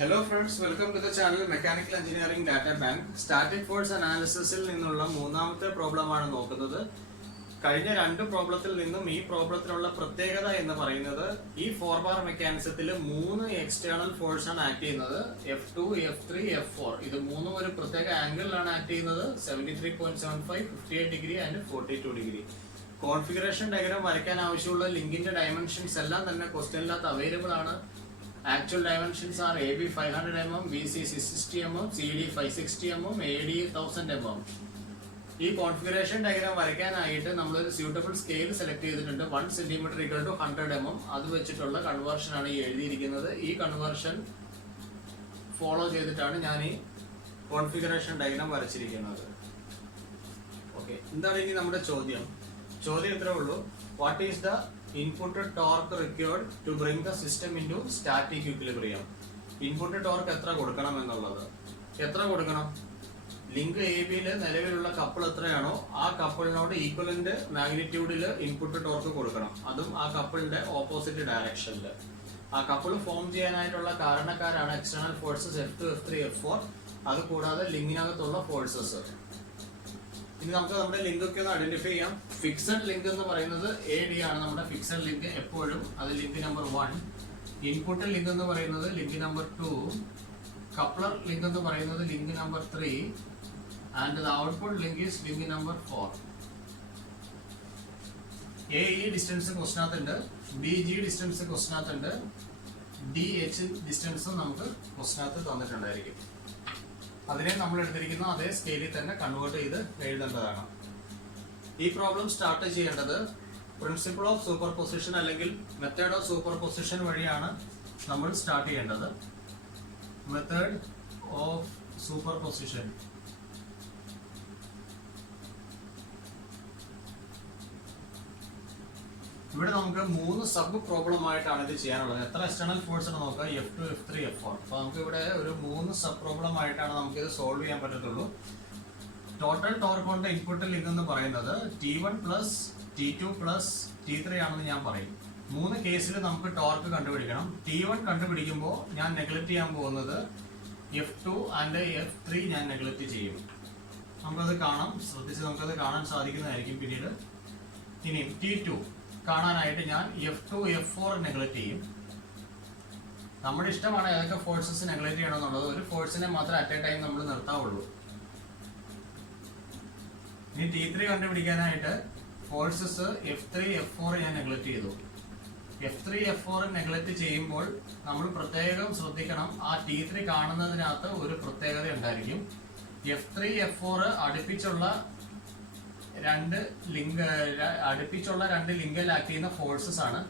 Hello friends, welcome to the channel Mechanical Engineering Data Bank. Static Force Analysisൽ നിന്നുള്ള മൂന്നാമത്തെ പ്രോബ്ലമാണ് നോക്കുന്നത്. കഴിഞ്ഞ രണ്ട് പ്രോബ്ലത്തിൽ നിന്നും ഈ പ്രോബ്ലത്തിനുള്ള പ്രത്യേകത എന്ന് പറയുന്നത് ഈ 4 ബാർ മെക്കാനിസത്തിൽ മൂന്ന് എക്സ്റ്റേണൽ ഫോഴ്സ് ആണ് ആക്ട് ചെയ്യുന്നത്. F2, F3, F4. ഇത് മൂന്നും ഒരു പ്രത്യേക ആംഗിളിലാണ് ആക്ട് ചെയ്യുന്നത്. 73.75, 58 degree and 42 degree. Configuration diagram വരയ്ക്കാൻ ആവശ്യമുള്ള ലിങ്കിന്റെ ഡയമെൻഷൻസ് എല്ലാം തന്നെ ക്വസ്റ്റ്യനിനകത്ത് അവൈലബിൾ ആണ്. Actual dimensions are AB 500 mm, BC 660 mm, CD 560 mm, AD 1000 mm. ഈ കോൺഫിഗറേഷൻ ഡയഗ്രാം വരയ്ക്കാനായിട്ട് നമ്മളൊരു സ്യൂട്ടബിൾ സ്കെയിൽ സെലക്ട് ചെയ്തിട്ടുണ്ട്. 1 cm = 100 mm. അത് വെച്ചിട്ടുള്ള കൺവേർഷൻ ആണ് ഈ എഴുതിയിരിക്കുന്നത്. ഈ കൺവേർഷൻ ഫോളോ ചെയ്തിട്ടാണ് ഞാൻ ഈ കോൺഫിഗറേഷൻ ഡയഗ്രാം വരച്ചിരിക്കുന്നത്. ഓക്കെ, എന്താണ് ഇനി നമ്മുടെ ചോദ്യം ഇത്രേ ഉള്ളൂ. What is the input torque required to bring the system into static equilibrium. Input torque എത്ര കൊടുക്കണം എന്നുള്ളത്. എത്ര കൊടുക്കണം? ലിങ്ക് എ ബിയില് നിലവിലുള്ള കപ്പിൾ എത്രയാണോ ആ കപ്പിളിനോട് ഈക്വലന്റ് മാഗ്നിറ്റ്യൂഡിൽ ഇൻപുട്ട് ടോർക്ക് കൊടുക്കണം. അതും ആ കപ്പിളിന്റെ ഓപ്പോസിറ്റ് ഡയറക്ഷനിൽ. ആ കപ്പിൾ ഫോം ചെയ്യാനായിട്ടുള്ള കാരണക്കാരാണ് external forces F2, F3, F4. അത് കൂടാതെ ലിങ്കിനകത്തുള്ള ഫോഴ്സസ്. ഇനി നമുക്ക് നമ്മുടെ ലിങ്ക് ഒക്കെ ഒന്ന് ഐഡന്റിഫൈ ചെയ്യാം. ഫിക്സഡ് ലിങ്ക് എന്ന് പറയുന്നത് AD ആണ് നമ്മുടെ ഫിക്സഡ് ലിങ്ക് എപ്പോഴും. അത് ലിങ്ക് നമ്പർ 1. ഇൻപുട്ട് ലിങ്ക് എന്ന് പറയുന്നത് ലിങ്ക് നമ്പർ 2. കപ്ലർ ലിങ്ക് എന്ന് പറയുന്നത് link number 3. And the output link is link number 4. AE distance ക്വസ്റ്റിനകത്തുണ്ട്, BG ഡിസ്റ്റൻസ് ക്വസ്റ്റിനകത്തുണ്ട്, DH ഡിസ്റ്റൻസും നമുക്ക് ക്വസ്റ്റിനകത്ത് തന്നിട്ടുണ്ടായിരിക്കും. അതിനെ നമ്മൾ എടുത്തിരിക്കുന്ന അതേ സ്കെയിലിൽ തന്നെ കൺവേർട്ട് ചെയ്ത് എഴുതേണ്ടതാണ്. ഈ പ്രോബ്ലം സ്റ്റാർട്ട് ചെയ്യേണ്ടത് പ്രിൻസിപ്പിൾ ഓഫ് സൂപ്പർ പൊസിഷൻ അല്ലെങ്കിൽ മെത്തേഡ് ഓഫ് സൂപ്പർ പൊസിഷൻ വഴിയാണ് നമ്മൾ സ്റ്റാർട്ട് ചെയ്യേണ്ടത്. Method of super position. ഇവിടെ നമുക്ക് മൂന്ന് സബ് പ്രോബ്ലം ആയിട്ടാണ് ഇത് ചെയ്യാനുള്ളത്. എത്ര എക്സ്റ്റേണൽ ഫോഴ്സ് ആണ് നോക്കുക? F2, F3, F4. അപ്പൊ നമുക്ക് ഇവിടെ ഒരു മൂന്ന് സബ് പ്രോബ്ലം ആയിട്ടാണ് നമുക്ക് ഇത് സോൾവ് ചെയ്യാൻ പറ്റത്തുള്ളൂ. ടോട്ടൽ ടോർക്ക് കൊണ്ട് ഇൻപുട്ട് ലിങ്ക് എന്ന് പറയുന്നത് T1 plus T2 plus T3 ആണെന്ന് ഞാൻ പറയും. മൂന്ന് കേസിൽ നമുക്ക് ടോർക്ക് കണ്ടുപിടിക്കണം. T1 കണ്ടുപിടിക്കുമ്പോൾ ഞാൻ നെഗ്ലക്ട് ചെയ്യാൻ പോകുന്നത് F2 ആൻഡ് F3 ഞാൻ നെഗ്ലക്ട് ചെയ്യും. നമുക്കത് കാണാം, ശ്രദ്ധിച്ച് നമുക്കത് കാണാൻ സാധിക്കുന്നതായിരിക്കും പിന്നീട്. ഇനി T2 കാണാനായിട്ട് ഞാൻ F2, F4 നെഗ്ലക്ട് ചെയ്യും. നമ്മുടെ ഇഷ്ടമാണ് ഏതൊക്കെ ഫോഴ്സസ് നെഗ്ലക്ട് ചെയ്യണം എന്നുള്ളത്. ഒരു ഫോഴ്സിനെ മാത്രം അറ്റ് എ ടൈം നമ്മൾ നിർത്താവുള്ളൂ. ഇനി T3 കണ്ടുപിടിക്കാനായിട്ട് ഫോഴ്സസ് F3, F4 ഞാൻ നെഗ്ലക്ട് ചെയ്തു. F3, F4 നെഗ്ലക്ട് ചെയ്യുമ്പോൾ നമ്മൾ പ്രത്യേകം ശ്രദ്ധിക്കണം. ആ T3 കാണുന്നതിനകത്ത് ഒരു പ്രത്യേകത ഉണ്ടായിരിക്കും. F3, F4 അടുപ്പിച്ചുള്ള രണ്ട് ലിങ്കിൽ ആക്ട് ചെയ്യുന്ന ഫോഴ്സസ് ആണ്.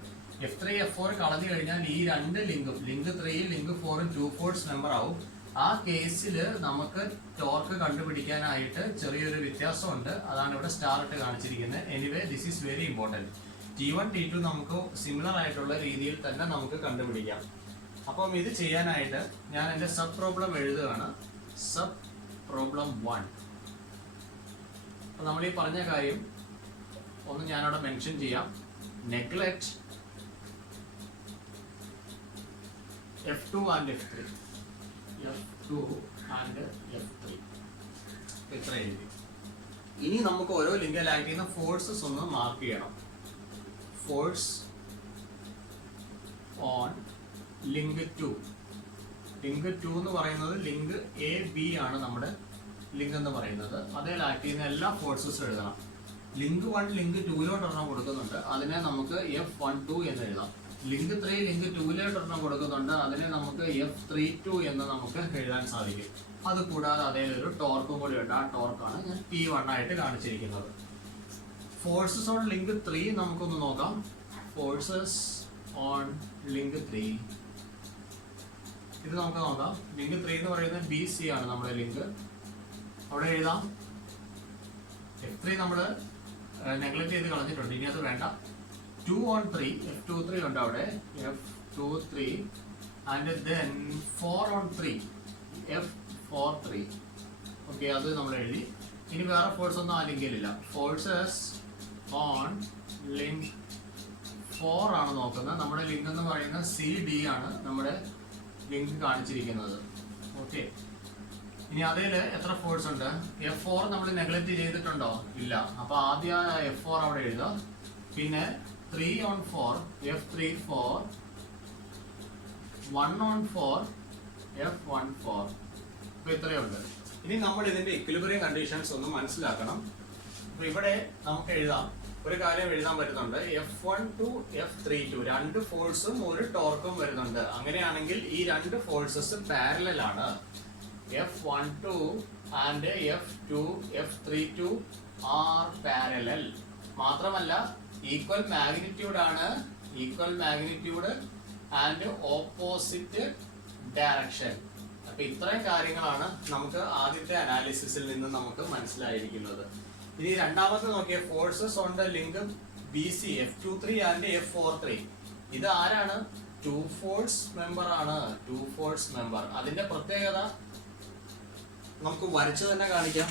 F3, F4 കളഞ്ഞു കഴിഞ്ഞാൽ ഈ രണ്ട് ലിങ്കും ലിങ്ക് 3, ലിങ്ക് 4 2 ഫോഴ്സ് മെമ്പർ ആവും. ആ കേസിൽ നമുക്ക് ടോർക്ക് കണ്ടുപിടിക്കാനായിട്ട് ചെറിയൊരു വ്യത്യാസമുണ്ട്. അതാണ് ഇവിടെ സ്റ്റാർ ഇട്ട് കാണിച്ചിരിക്കുന്നത്. Anyway this is very important. T1, T2 നമുക്ക് സിമിലർ ആയിട്ടുള്ള രീതിയിൽ തന്നെ നമുക്ക് കണ്ടുപിടിക്കാം. അപ്പം ഇത് ചെയ്യാനായിട്ട് ഞാൻ എൻ്റെ സബ് പ്രോബ്ലം എഴുതുകയാണ്. Sub problem 1. നമ്മൾ ഈ പറഞ്ഞ കാര്യം ഒന്ന് ഞാനവിടെ മെൻഷൻ ചെയ്യാം. Neglect F2 and F3. F2 and F3 ഇത്ര എഴുതി. ഇനി നമുക്ക് ഓരോ ലിങ്കിൽ ആക്ട് ചെയ്യുന്ന ഫോഴ്സസ് ഒന്ന് മാർക്ക് ചെയ്യണം. Force on link 2. ലിങ്ക് 2 എന്ന് പറയുന്നത് ലിങ്ക് AB ആണ് നമ്മുടെ ലിങ്ക് എന്ന് പറയുന്നത്. അതിൽ ആക്ട് ചെയ്യുന്ന എല്ലാ ഫോഴ്സസും എഴുതണം. ലിങ്ക് 1 ലിങ്ക് 2 ഒരെണ്ണം കൊടുക്കുന്നുണ്ട്, അതിനെ നമുക്ക് F12 എന്ന് എഴുതാം. ലിങ്ക് 3 ലിങ്ക് 2 ഒരെണ്ണം കൊടുക്കുന്നുണ്ട്, അതിനെ നമുക്ക് F32 എന്ന് നമുക്ക് എഴുതാൻ സാധിക്കും. അത് കൂടാതെ അതിലൊരു ടോർക്കും കൂടി ഉണ്ട്. ആ ടോർക്കാണ് ഞാൻ P1 ആയിട്ട് കാണിച്ചിരിക്കുന്നത്. ഫോഴ്സസ് ഓൺ ലിങ്ക് 3 നമുക്കൊന്ന് നോക്കാം. ഫോഴ്സസ് ഓൺ ലിങ്ക് 3 ഇത് നമുക്ക് നോക്കാം. ലിങ്ക് 3 എന്ന് പറയുന്നത് BC ആണ് നമ്മുടെ ലിങ്ക്. അവിടെ എഴുതാം. F3 നമ്മൾ നെഗ്ലക്ട് ചെയ്ത് കളഞ്ഞിട്ടുണ്ട്, ഇനി അത് വേണ്ട. 2 on 3, F23 ഉണ്ട് അവിടെ, F23 and then 4 on 3, F43. Okay, അത് നമ്മൾ എഴുതി. ഇനി വേറെ ഫോഴ്സ് ഒന്നും ആ ലിങ്കിലില്ല. ഫോഴ്സസ് ഓൺ ലിങ്ക് 4 ആണ് നോക്കുന്നത്. നമ്മുടെ ലിങ്ക് എന്ന് പറയുന്നത് CD ആണ്. നമ്മുടെ ലിങ്ക് കാണിച്ചിരിക്കുന്നത്. ഓക്കെ, ഇനി അതിൽ എത്ര ഫോഴ്സ് ഉണ്ട്? F4 നമ്മൾ നെഗ്ലക്ട് ചെയ്തിട്ടുണ്ടോ? ഇല്ല. അപ്പൊ ആദ്യം F4 അവിടെ എഴുതാം. പിന്നെ 3 on 4 F34, 1 on 4 F14. അപ്പൊ ഇത്രയുണ്ട്. ഇനി നമ്മൾ ഇതിന്റെ ഇക്വിലിബ്രിയം കണ്ടീഷൻസ് ഒന്ന് മനസ്സിലാക്കണം. അപ്പൊ ഇവിടെ നമുക്ക് എഴുതാം, ഒരു കാര്യം എഴുതാൻ പറ്റുന്നുണ്ട്. F1 to F32 രണ്ട് ഫോഴ്സും ഒരു ടോർക്കും വരുന്നുണ്ട്. അങ്ങനെയാണെങ്കിൽ ഈ രണ്ട് ഫോഴ്സസ് പാരലൽ ആണ്. F12 and F2, F32 are parallel. മാത്രമല്ല ഈക്വൽ മാഗ്നിറ്റ്യൂഡ് ആണ്, equal magnitude and opposite direction. അപ്പൊ ഇത്രയും കാര്യങ്ങളാണ് നമുക്ക് ആദ്യത്തെ അനാലിസിസിൽ നിന്ന് നമുക്ക് മനസ്സിലായിരിക്കുന്നത്. ഇനി രണ്ടാമത്തെ നോക്കിയ forces on the link BC F23 and F43. ഇത് ആരാണ്? ടു ഫോഴ്സ് മെമ്പർ ആണ്, ടു ഫോഴ്സ് മെമ്പർ. അതിന്റെ പ്രത്യേകത നമുക്ക് വരച്ചു തന്നെ കാണിക്കാം.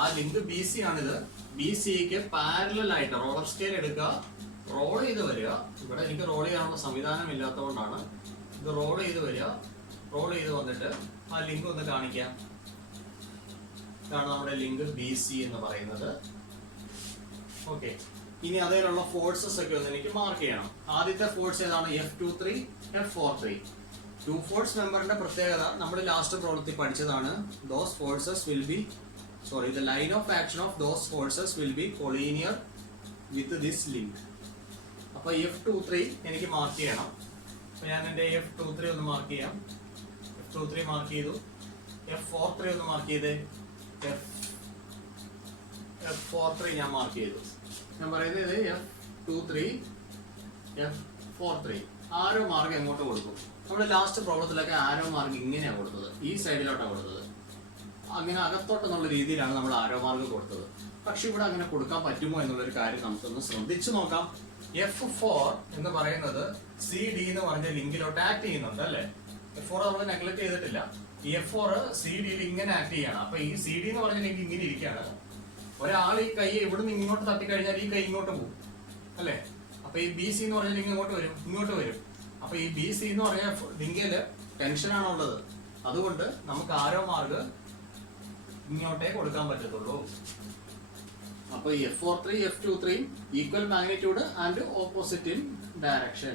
ആ ലിങ്ക് BC ആണിത്. BCക്ക് പാരലൽ ആയിട്ട് റോളർ സ്കെയിൽ എടുക്കുക, റോൾ ചെയ്ത് വരിക. ഇവിടെ എനിക്ക് റോൾ ചെയ്യാനുള്ള സംവിധാനം ഇല്ലാത്തതുകൊണ്ടാണ്. ഇത് റോൾ ചെയ്ത് വരിക, റോൾ ചെയ്ത് വന്നിട്ട് ആ ലിങ്ക് ഒന്ന് കാണിക്കാം. ഇതാണ് നമ്മുടെ ലിങ്ക് BC എന്ന് പറയുന്നത്. ഓക്കെ, ഇനി അതിലുള്ള ഫോഴ്സസ് ഒക്കെ ഒന്ന് എനിക്ക് മാർക്ക് ചെയ്യണം. ആദ്യത്തെ ഫോഴ്സ് ഏതാണ്? F23, F43. ടു ഫോഴ്സ് മെമ്പറിന്റെ പ്രത്യേകത നമ്മൾ ലാസ്റ്റ് പ്രോബ്ലത്തിൽ പഠിച്ചതാണ്. Those forces will be the line of action of those forces will be collinear with this link. അപ്പൊ F23 എനിക്ക് മാർക്ക് ചെയ്യണം. അപ്പൊ ഞാൻ എന്റെ F23 ഒന്ന് മാർക്ക് ചെയ്യാം. F23 മാർക്ക് ചെയ്തു. F43 ഒന്ന് മാർക്ക് ചെയ്തേ. F43 ഞാൻ മാർക്ക് ചെയ്തു. ഞാൻ പറയുന്നത് F23, F43 ആരോ മാർക്ക് എങ്ങോട്ട് കൊടുക്കും? നമ്മുടെ ലാസ്റ്റ് പ്രോബ്ലത്തിലൊക്കെ ആരോ മാർക്ക് ഇങ്ങനെയാണ് കൊടുത്തത്, ഈ സൈഡിലോട്ടാണ് കൊടുത്തത്. അങ്ങനെ അകത്തോട്ടെന്നുള്ള രീതിയിലാണ് നമ്മൾ ആരോ മാർക്ക് കൊടുത്തത്. പക്ഷെ ഇവിടെ അങ്ങനെ കൊടുക്കാൻ പറ്റുമോ എന്നുള്ളൊരു കാര്യം നമുക്കൊന്ന് ശ്രദ്ധിച്ചു നോക്കാം. F4 എന്ന് പറയുന്നത് CD എന്ന് പറഞ്ഞ ലിങ്കിലോട്ട് ആക്ട് ചെയ്യുന്നുണ്ട് അല്ലെ? F4 നമ്മൾ നെഗ്ലക്ട് ചെയ്തിട്ടില്ല. ഈ F4 CD-യിൽ ഇങ്ങനെ ആക്ട് ചെയ്യണം. അപ്പൊ ഈ CD എന്ന് പറഞ്ഞ ലിങ്ക് ഇങ്ങനെ ഇരിക്കുകയാണ്. ഒരാൾ ഈ കൈ ഇവിടുന്ന് ഇങ്ങോട്ട് തട്ടിക്കഴിഞ്ഞാൽ ഈ കൈ ഇങ്ങോട്ട് പോകും അല്ലെ? അപ്പൊ ഈ BC എന്ന് പറഞ്ഞ ലിങ്ക് ഇങ്ങോട്ട് വരും, ഇങ്ങോട്ട് വരും. അപ്പൊ ഈ BC എന്ന് പറഞ്ഞ ലിങ്കില് ടെൻഷനാണ് ഉള്ളത്. അതുകൊണ്ട് നമുക്ക് ആരോ മാർക്ക് ഇങ്ങോട്ടേ കൊടുക്കാൻ പറ്റത്തുള്ളൂ. അപ്പൊ F43, F23 equal magnitude and opposite in direction.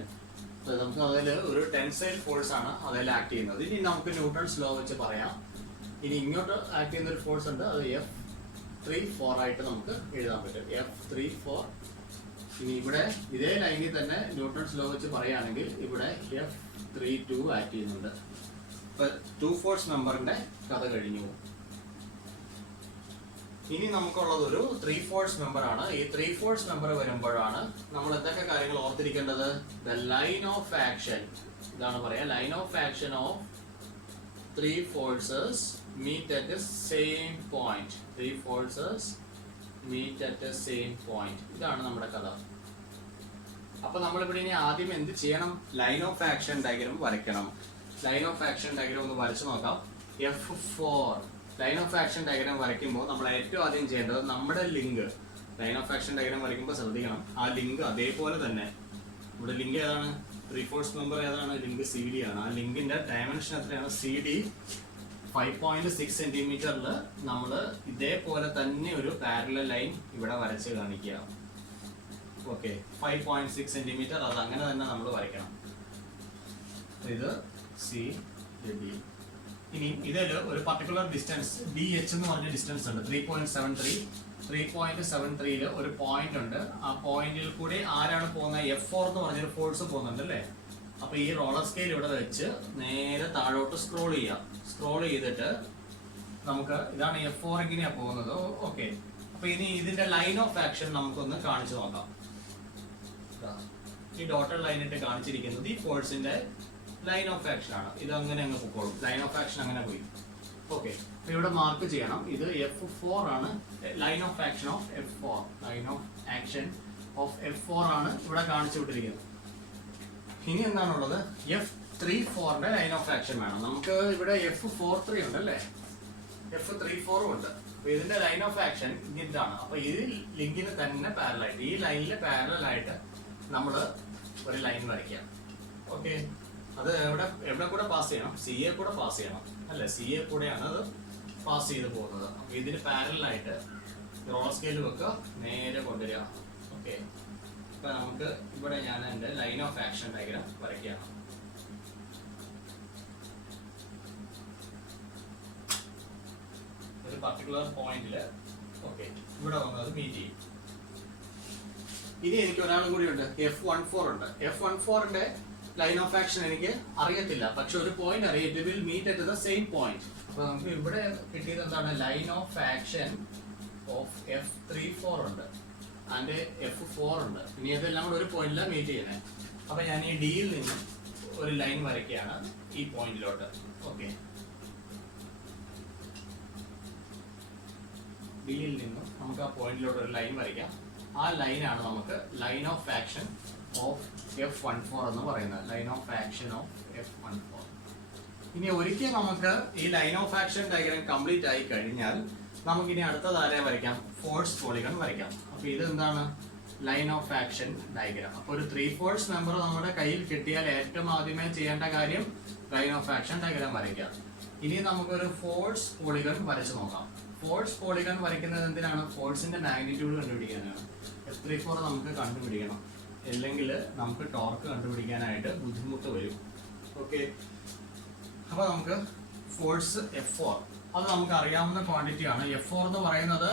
നമുക്ക് അതിൽ ഒരു ടെൻസൈൽ ഫോഴ്സ് ആണ് അതിൽ ആക്ട് ചെയ്യുന്നത്. ഇനി നമുക്ക് ന്യൂട്ടൺസ് ലോ വെച്ച് പറയാം. ഇനി ഇങ്ങോട്ട് ആക്ട് ചെയ്യുന്ന ഒരു ഫോഴ്സ് ഉണ്ട്, അത് F34 ആയിട്ട് നമുക്ക് എഴുതാൻ പറ്റും. F34. ഇനി ഇവിടെ ഇതേ ലൈനിൽ തന്നെ ന്യൂട്ടൺസ് ലോ വെച്ച് പറയുകയാണെങ്കിൽ ഇവിടെ F32 ആക്ട് ചെയ്യുന്നുണ്ട്. ഇപ്പൊ ടു ഫോഴ്സ് മെമ്പറിന്റെ കഥ കഴിഞ്ഞു. ഇനി നമുക്കുള്ളത് ഒരു ത്രീ ഫോഴ്സ് മെമ്പർ ആണ്. ഈ ത്രീ ഫോഴ്സ് മെമ്പർ വരുമ്പോഴാണ് നമ്മൾ എന്തൊക്കെ കാര്യങ്ങൾ ഓർത്തിരിക്കേണ്ടത്? ദ ലൈൻ ഓഫ് ആക്ഷൻ, ഇതാണ് പറയാ, line of action of three forces meet at the same point. Three forces meet at the same point. ഇതാണ് നമ്മുടെ കഥ. അപ്പൊ നമ്മളിവിടെ ഇനി ആദ്യം എന്ത് ചെയ്യണം? ലൈൻ ഓഫ് ആക്ഷൻ ഡയഗ്രാം വരയ്ക്കണം. ലൈൻ ഓഫ് ആക്ഷൻ ഡയഗ്രാം ഒന്ന് വരച്ചു നോക്കാം. F4 line of action diagram വരയ്ക്കുമ്പോൾ നമ്മൾ ഏറ്റവും ആദ്യം ചെയ്യേണ്ടത് നമ്മുടെ link, line of action diagram വരയ്ക്കുമ്പോൾ ശ്രദ്ധിക്കണം, ആ ലിങ്ക് അതേപോലെ തന്നെ, ഇവിടെ ലിങ്ക് ഏതാണ്? ത്രീ ഫോഴ്സ് മെമ്പർ ഏതാണ്? ലിങ്ക് CD ആണ്. ആ ലിങ്കിന്റെ ഡയമെൻഷൻ എത്രയാണ്? CD 5.6 സെന്റിമീറ്ററിൽ നമ്മൾ ഇതേപോലെ തന്നെ ഒരു പാരലൽ ലൈൻ ഇവിടെ വരച്ച് കാണിക്കുക. ഓക്കെ, 5.6 സെന്റിമീറ്റർ, അത് അങ്ങനെ തന്നെ നമ്മൾ വരയ്ക്കണം. ഇത് CD. ഇനി ഇതിൽ ഒരു പർട്ടിക്കുലർ ഡിസ്റ്റൻസ് DH എന്ന് പറഞ്ഞ ഡിസ്റ്റൻസ് ഉണ്ട്, 3.73. 3.73 ഒരു പോയിന്റ് ഉണ്ട്. ആ പോയിന്റിൽ കൂടി ആരാണ് പോകുന്നത്? F4 എന്ന് പറഞ്ഞൊരു ഫോഴ്സ് പോകുന്നുണ്ട് അല്ലേ? അപ്പൊ ഈ റോളർ സ്കെയിൽ ഇവിടെ വെച്ച് നേരെ താഴോട്ട് സ്ക്രോൾ ചെയ്യാം. സ്ക്രോൾ ചെയ്തിട്ട് നമുക്ക് ഇതാണ് F4 എങ്ങനെയാ പോകുന്നത്. ഓക്കെ, അപ്പൊ ഇനി ഇതിന്റെ ലൈൻ ഓഫ് ആക്ഷൻ നമുക്കൊന്ന് കാണിച്ചു നോക്കാം. ഈ ഡോട്ടഡ് ലൈൻ ഇട്ട് കാണിച്ചിരിക്കുന്നത് ഈ ഫോഴ്സിന്റെ ലൈൻ ഓഫ് ആക്ഷൻ ആണ്. ഇത് അങ്ങനെ അങ്ങ് പൊക്കോളും, ലൈൻ ഓഫ് ആക്ഷൻ അങ്ങനെ പോയി. ഓക്കെ, അപ്പൊ ഇവിടെ മാർക്ക് ചെയ്യണം, ഇത് F4 ആണ്. Line of action of F4, line of action of F4 ആണ് ഇവിടെ കാണിച്ചു വിട്ടിരിക്കുന്നത്. ഇനി എന്താണുള്ളത്? F34ന്റെ ലൈൻ ഓഫ് ആക്ഷൻ വേണം നമുക്ക്. ഇവിടെ F43 ഉണ്ട് അല്ലേ? F34 ഉണ്ട്. അപ്പൊ ഇതിന്റെ ലൈൻ ഓഫ് ആക്ഷൻ ഇതാണ്. അപ്പൊ ഈ ലിങ്കിന് തന്നെ പാരലൽ ആയിട്ട്, ഈ ലൈനിൽ പാരലൽ ആയിട്ട് നമ്മൾ ഒരു ലൈൻ വരയ്ക്കാം. ഓക്കെ, അത് എവിടെ കൂടെ പാസ് ചെയ്യണം? സി എ കൂടെ പാസ് ചെയ്യണം അല്ലെ? സി എ കൂടെയാണ് അത് പാസ് ചെയ്ത് പോകുന്നത്. അപ്പൊ ഇതിന് പാരലായിട്ട് റോളർ സ്കെയിൽ വെക്കുക, നേരെ കൊണ്ടുവരിക. ഓക്കെ, അപ്പൊ നമുക്ക് ഇവിടെ ഞാൻ എൻ്റെ ലൈൻ ഓഫ് ആക്ഷൻ ഡയഗ്രാം വരയ്ക്കുകയാണ്. ഒരു പർട്ടിക്കുലർ പോയിന്റില് ഓക്കെ ഇവിടെ വന്നത് മീറ്റ് ചെയ്യും. ഇനി എനിക്ക് ഒരാളും കൂടി ഉണ്ട്, F14 ഉണ്ട്. F14ന്റെ ലൈൻ ഓഫ് ആക്ഷൻ എനിക്ക് അറിയത്തില്ല, പക്ഷെ ഒരു പോയിന്റ് അറിയാം, it will meet at the same point. അപ്പൊ നമുക്ക് ഇവിടെ കിട്ടിയത് എന്താണ്? Line of action of F34 ഉണ്ട് ആൻഡ് F4 ഉണ്ട്. ഇനി അതെല്ലാം കൂടെ ഒരു പോയിന്റിലാണ് മീറ്റ് ചെയ്യുന്നത്. അപ്പൊ ഞാൻ ഈ ഡിയിൽ നിന്ന് ഒരു ലൈൻ വരയ്ക്കുകയാണ് ഈ പോയിന്റിലോട്ട്. ഓക്കെ, ഡിയിൽ നിന്നും നമുക്ക് ആ പോയിന്റിലോട്ട് ഒരു ലൈൻ വരയ്ക്കാം. ആ ലൈനാണ് നമുക്ക് line of action of F14 എന്ന് പറയുന്നത്. Line of action of F14. ഇനി ഒരിക്കൽ നമുക്ക് ഈ line of action diagram complete ആയി കഴിഞ്ഞാൽ നമുക്കിനി അടുത്തത് ആരെ വരയ്ക്കാം? ഫോഴ്സ് പോളിഗൺ വരയ്ക്കാം. അപ്പൊ ഇത് എന്താണ്? Line of action diagram. അപ്പൊ ഒരു 3 ഫോഴ്സ് മെമ്പർ നമ്മുടെ കയ്യിൽ കിട്ടിയാൽ ഏറ്റവും ആദ്യമേ ചെയ്യേണ്ട കാര്യം ലൈൻ ഓഫ് ആക്ഷൻ ഡയഗ്രാം വരയ്ക്കാം. ഇനി നമുക്കൊരു ഫോഴ്സ് പോളിഗൺ വരച്ചു നോക്കാം. ഫോഴ്സ് പോളിഗൺ വരയ്ക്കുന്നത് എന്തിനാണ്? ഫോഴ്സിന്റെ മാഗ്നിറ്റ്യൂഡ് കണ്ടുപിടിക്കാനാണ്. F34 നമുക്ക് കണ്ടുപിടിക്കണം, അല്ലെങ്കിൽ നമുക്ക് ടോർക്ക് കണ്ടുപിടിക്കാനായിട്ട് ബുദ്ധിമുട്ട് വരും. ഓക്കെ, അപ്പൊ നമുക്ക് ഫോഴ്സ് F4 അത് നമുക്ക് അറിയാവുന്ന ക്വാണ്ടിറ്റി ആണ്. F4 എന്ന് പറയുന്നത്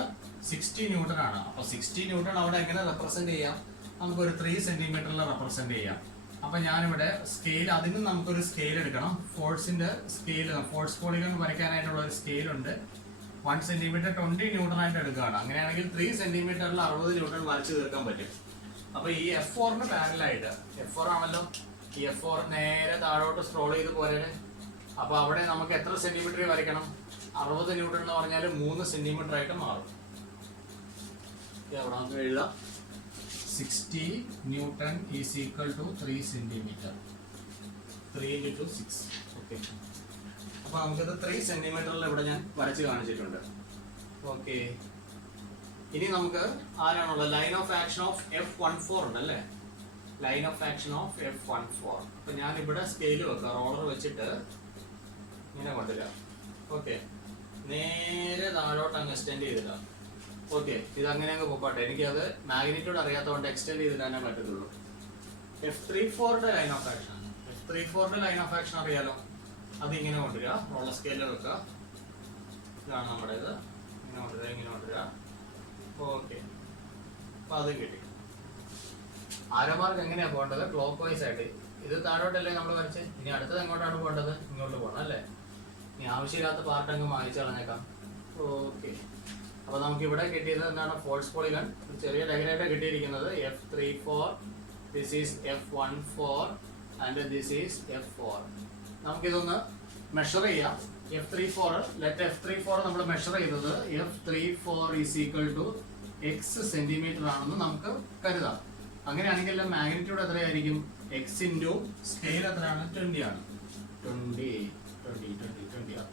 60 ന്യൂട്ടൺ ആണ്. അപ്പൊ 60 ന്യൂട്ടൺ അവിടെ എങ്ങനെ റെപ്രസെന്റ് ചെയ്യാം? നമുക്കൊരു 3 സെന്റിമീറ്ററിൽ റെപ്രസെന്റ് ചെയ്യാം. അപ്പൊ ഞാനിവിടെ സ്കെയിൽ, അതിന് നമുക്കൊരു സ്കെയിൽ എടുക്കണം. ഫോഴ്സിന്റെ സ്കെയിൽ, ഫോഴ്സ് പോളിഗൺ വരയ്ക്കാനായിട്ടുള്ള ഒരു സ്കെയിൽ ഉണ്ട്. 1 സെന്റിമീറ്റർ 20 ന്യൂട്ടൺ ആയിട്ട് എടുക്കുകയാണ്. അങ്ങനെയാണെങ്കിൽ 3 സെന്റിമീറ്ററിൽ 60 ന്യൂട്ടൺ വരച്ചു തീർക്കാൻ പറ്റും. അപ്പൊ ഈ F4ന് പാരലായിട്ട്, F4 ആണല്ലോ, ഈ F4 നേരെ താഴോട്ട് സ്ക്രോൾ ചെയ്ത് പോരെ. അപ്പൊ അവിടെ നമുക്ക് എത്ര സെന്റിമീറ്റർ വരയ്ക്കണം? 60 ന്യൂട്ടൺ എന്ന് പറഞ്ഞാൽ 3 സെന്റിമീറ്റർ ആയിട്ട് മാറും. എവിടെ നമുക്ക് എഴുതാം? 60 newton is equal to 3 centimetre. 3 into 6. Okay, അപ്പൊ നമുക്കത് 3 സെന്റിമീറ്ററിൽ ഇവിടെ ഞാൻ വരച്ച് കാണിച്ചിട്ടുണ്ട്. ഓക്കെ, ഇനി നമുക്ക് ആരാണുള്ളത്? Line of action of F14 ഉണ്ട് അല്ലേ? Line of action of F14. അപ്പൊ ഞാൻ ഇവിടെ സ്കെയിൽ വെക്കാം, റോളർ വെച്ചിട്ട് ഇങ്ങനെ കൊണ്ടുവരാം. ഓക്കെ, നേരെ താഴോട്ട് അങ്ങ് എക്സ്റ്റെൻഡ് ചെയ്തിടാം. ഓക്കെ, ഇത് അങ്ങനെ അങ്ങ് പൊക്കോട്ടെ. എനിക്കത് മാഗ്നിറ്റ്യൂഡ് അറിയാത്തതുകൊണ്ട് എക്സ്റ്റെൻഡ് ചെയ്തിടാനേ പറ്റത്തുള്ളൂ. F34ന്റെ ലൈൻ ഓഫ് ആക്ഷൻ, F34ന്റെ ലൈൻ ഓഫ് ആക്ഷൻ അറിയാലോ. അത് ഇങ്ങനെ കൊണ്ടുവരിക, റോളർ സ്കെയിലിൽ വെക്കുക. ഇതാണ് നമ്മുടെ ഇത്. ഇങ്ങനെ കൊണ്ടുവരിക, ഇങ്ങനെ കൊണ്ടുവരിക. ഓക്കെ, അപ്പൊ അതും കിട്ടി. ആരമാർക്ക് എങ്ങനെയാ പോകേണ്ടത്? ക്ലോക്ക് വൈസ് ആയിട്ട്. ഇത് താഴോട്ടല്ലേ നമ്മൾ വരച്ച്. ഇനി അടുത്തത് എങ്ങോട്ടാണ് പോകേണ്ടത്? ഇങ്ങോട്ട് പോകണം അല്ലേ? ഇനി ആവശ്യമില്ലാത്ത പാർട്ട് അങ്ങ് മായിച്ചു കളഞ്ഞേക്കാം. ഓക്കെ, അപ്പൊ നമുക്ക് ഇവിടെ കിട്ടിയത് എന്താണ്? Force polygon. ചെറിയ ഡയഗ്രാമായിട്ട് കിട്ടിയിരിക്കുന്നത് F34, this is F14 and this is F4. നമുക്കിതൊന്ന് മെഷർ ചെയ്യാം. F34 നമ്മൾ മെഷർ ചെയ്തത് F34 is equal to X centimetre ആണെന്ന് നമുക്ക് കരുതാം. അങ്ങനെയാണെങ്കിൽ മാഗ്നിറ്റ്യൂഡ് എത്രയായിരിക്കും? X ഇൻറ്റു സ്കെയിൽ എത്രയാണ്? 20 ആണ്. 20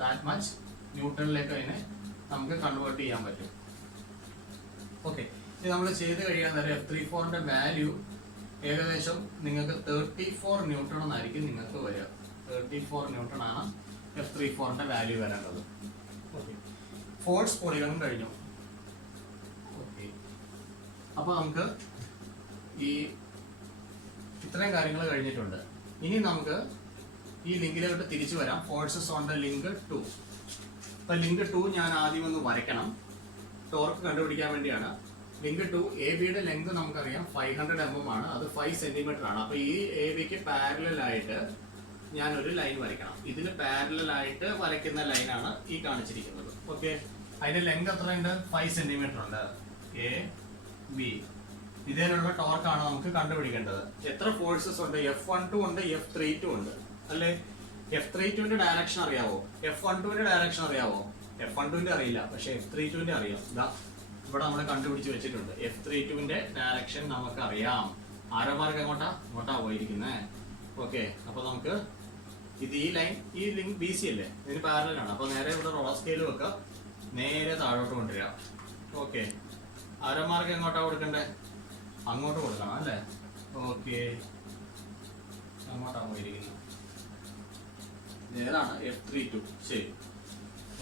ദാറ്റ് മച്ച് ന്യൂട്ടണിലേക്ക് അതിനെ നമുക്ക് കൺവേർട്ട് ചെയ്യാൻ പറ്റും. ഓക്കെ, ഇത് നമ്മൾ ചെയ്ത് കഴിയാൻ നേരം F34ന്റെ വാല്യൂ ഏകദേശം നിങ്ങൾക്ക് 34 ന്യൂട്ടൺ എന്നായിരിക്കും നിങ്ങൾക്ക് വരിക. 34 ന്യൂട്ടൺ ആണ് F34ന്റെ വാല്യൂ വരേണ്ടത്. ഓക്കെ, ഫോഴ്സ് പോളിഗൺ കഴിഞ്ഞു. ഓക്കെ, അപ്പൊ നമുക്ക് ഈ ഇത്രയും കാര്യങ്ങൾ കഴിഞ്ഞിട്ടുണ്ട്. ഇനി നമുക്ക് ഈ ലിങ്കിലോട്ട് തിരിച്ചു വരാം. Forces on the link 2. അപ്പൊ ലിങ്ക് 2 ഞാൻ ആദ്യം ഒന്ന് വരയ്ക്കണം, ടോർക്ക് കണ്ടുപിടിക്കാൻ വേണ്ടിയാണ്. ലിങ്ക് 2 എ ബിയുടെ ലെങ്ത് നമുക്കറിയാം 500 mm ആണ്. അത് 5 സെന്റിമീറ്റർ ആണ്. അപ്പൊ ഈ എ ബിക്ക് പാരലൽ ആയിട്ട് ഞാൻ ഒരു ലൈൻ വരയ്ക്കണം. ഇതിന് പാരലൽ ആയിട്ട് വരയ്ക്കുന്ന ലൈനാണ് ഈ കാണിച്ചിരിക്കുന്നത്. ഓക്കെ, അതിന്റെ ലെങ്ത് എത്രയുണ്ട്? 5 സെന്റിമീറ്റർ ഉണ്ട്. A B. ഇതിനുള്ള ടോർക്കാണ് നമുക്ക് കണ്ടുപിടിക്കേണ്ടത്. എത്ര ഫോഴ്സസ് ഉണ്ട്? F12 ഉണ്ട്, F32 ഉണ്ട് അല്ലേ? F32ന്റെ ഡയറക്ഷൻ അറിയാവോ? F12ന്റെ ഡയറക്ഷൻ അറിയാവോ? F12ന്റെ അറിയില്ല, പക്ഷെ F32ന്റെ അറിയാം. ഇതാ ഇവിടെ നമ്മൾ കണ്ടുപിടിച്ച് വെച്ചിട്ടുണ്ട്. F32ന്റെ ഡയറക്ഷൻ നമുക്ക് അറിയാം. ആരോ മാർക്ക് എങ്ങോട്ടാ? ഇങ്ങോട്ടാ പോയിരിക്കുന്നേ. ഓക്കെ, അപ്പൊ നമുക്ക് ഇത് ഈ ലിങ്ക് BC അല്ലേ, ഇതിന് പാരലൽ ആണ്. അപ്പൊ നേരെ ഇവിടെ റോളർ സ്കെയിൽ വെക്കുക, നേരെ താഴോട്ട് കൊണ്ടുവരിക. ഓക്കെ, ആരോ മാർക്ക് എങ്ങോട്ടാ കൊടുക്കണ്ടേ? അങ്ങോട്ട് കൊടുക്കണം അല്ലേ? ഓക്കെ, അങ്ങോട്ടാ പോയിരിക്കുന്നത്. ഏതാണ് F32. ശരി,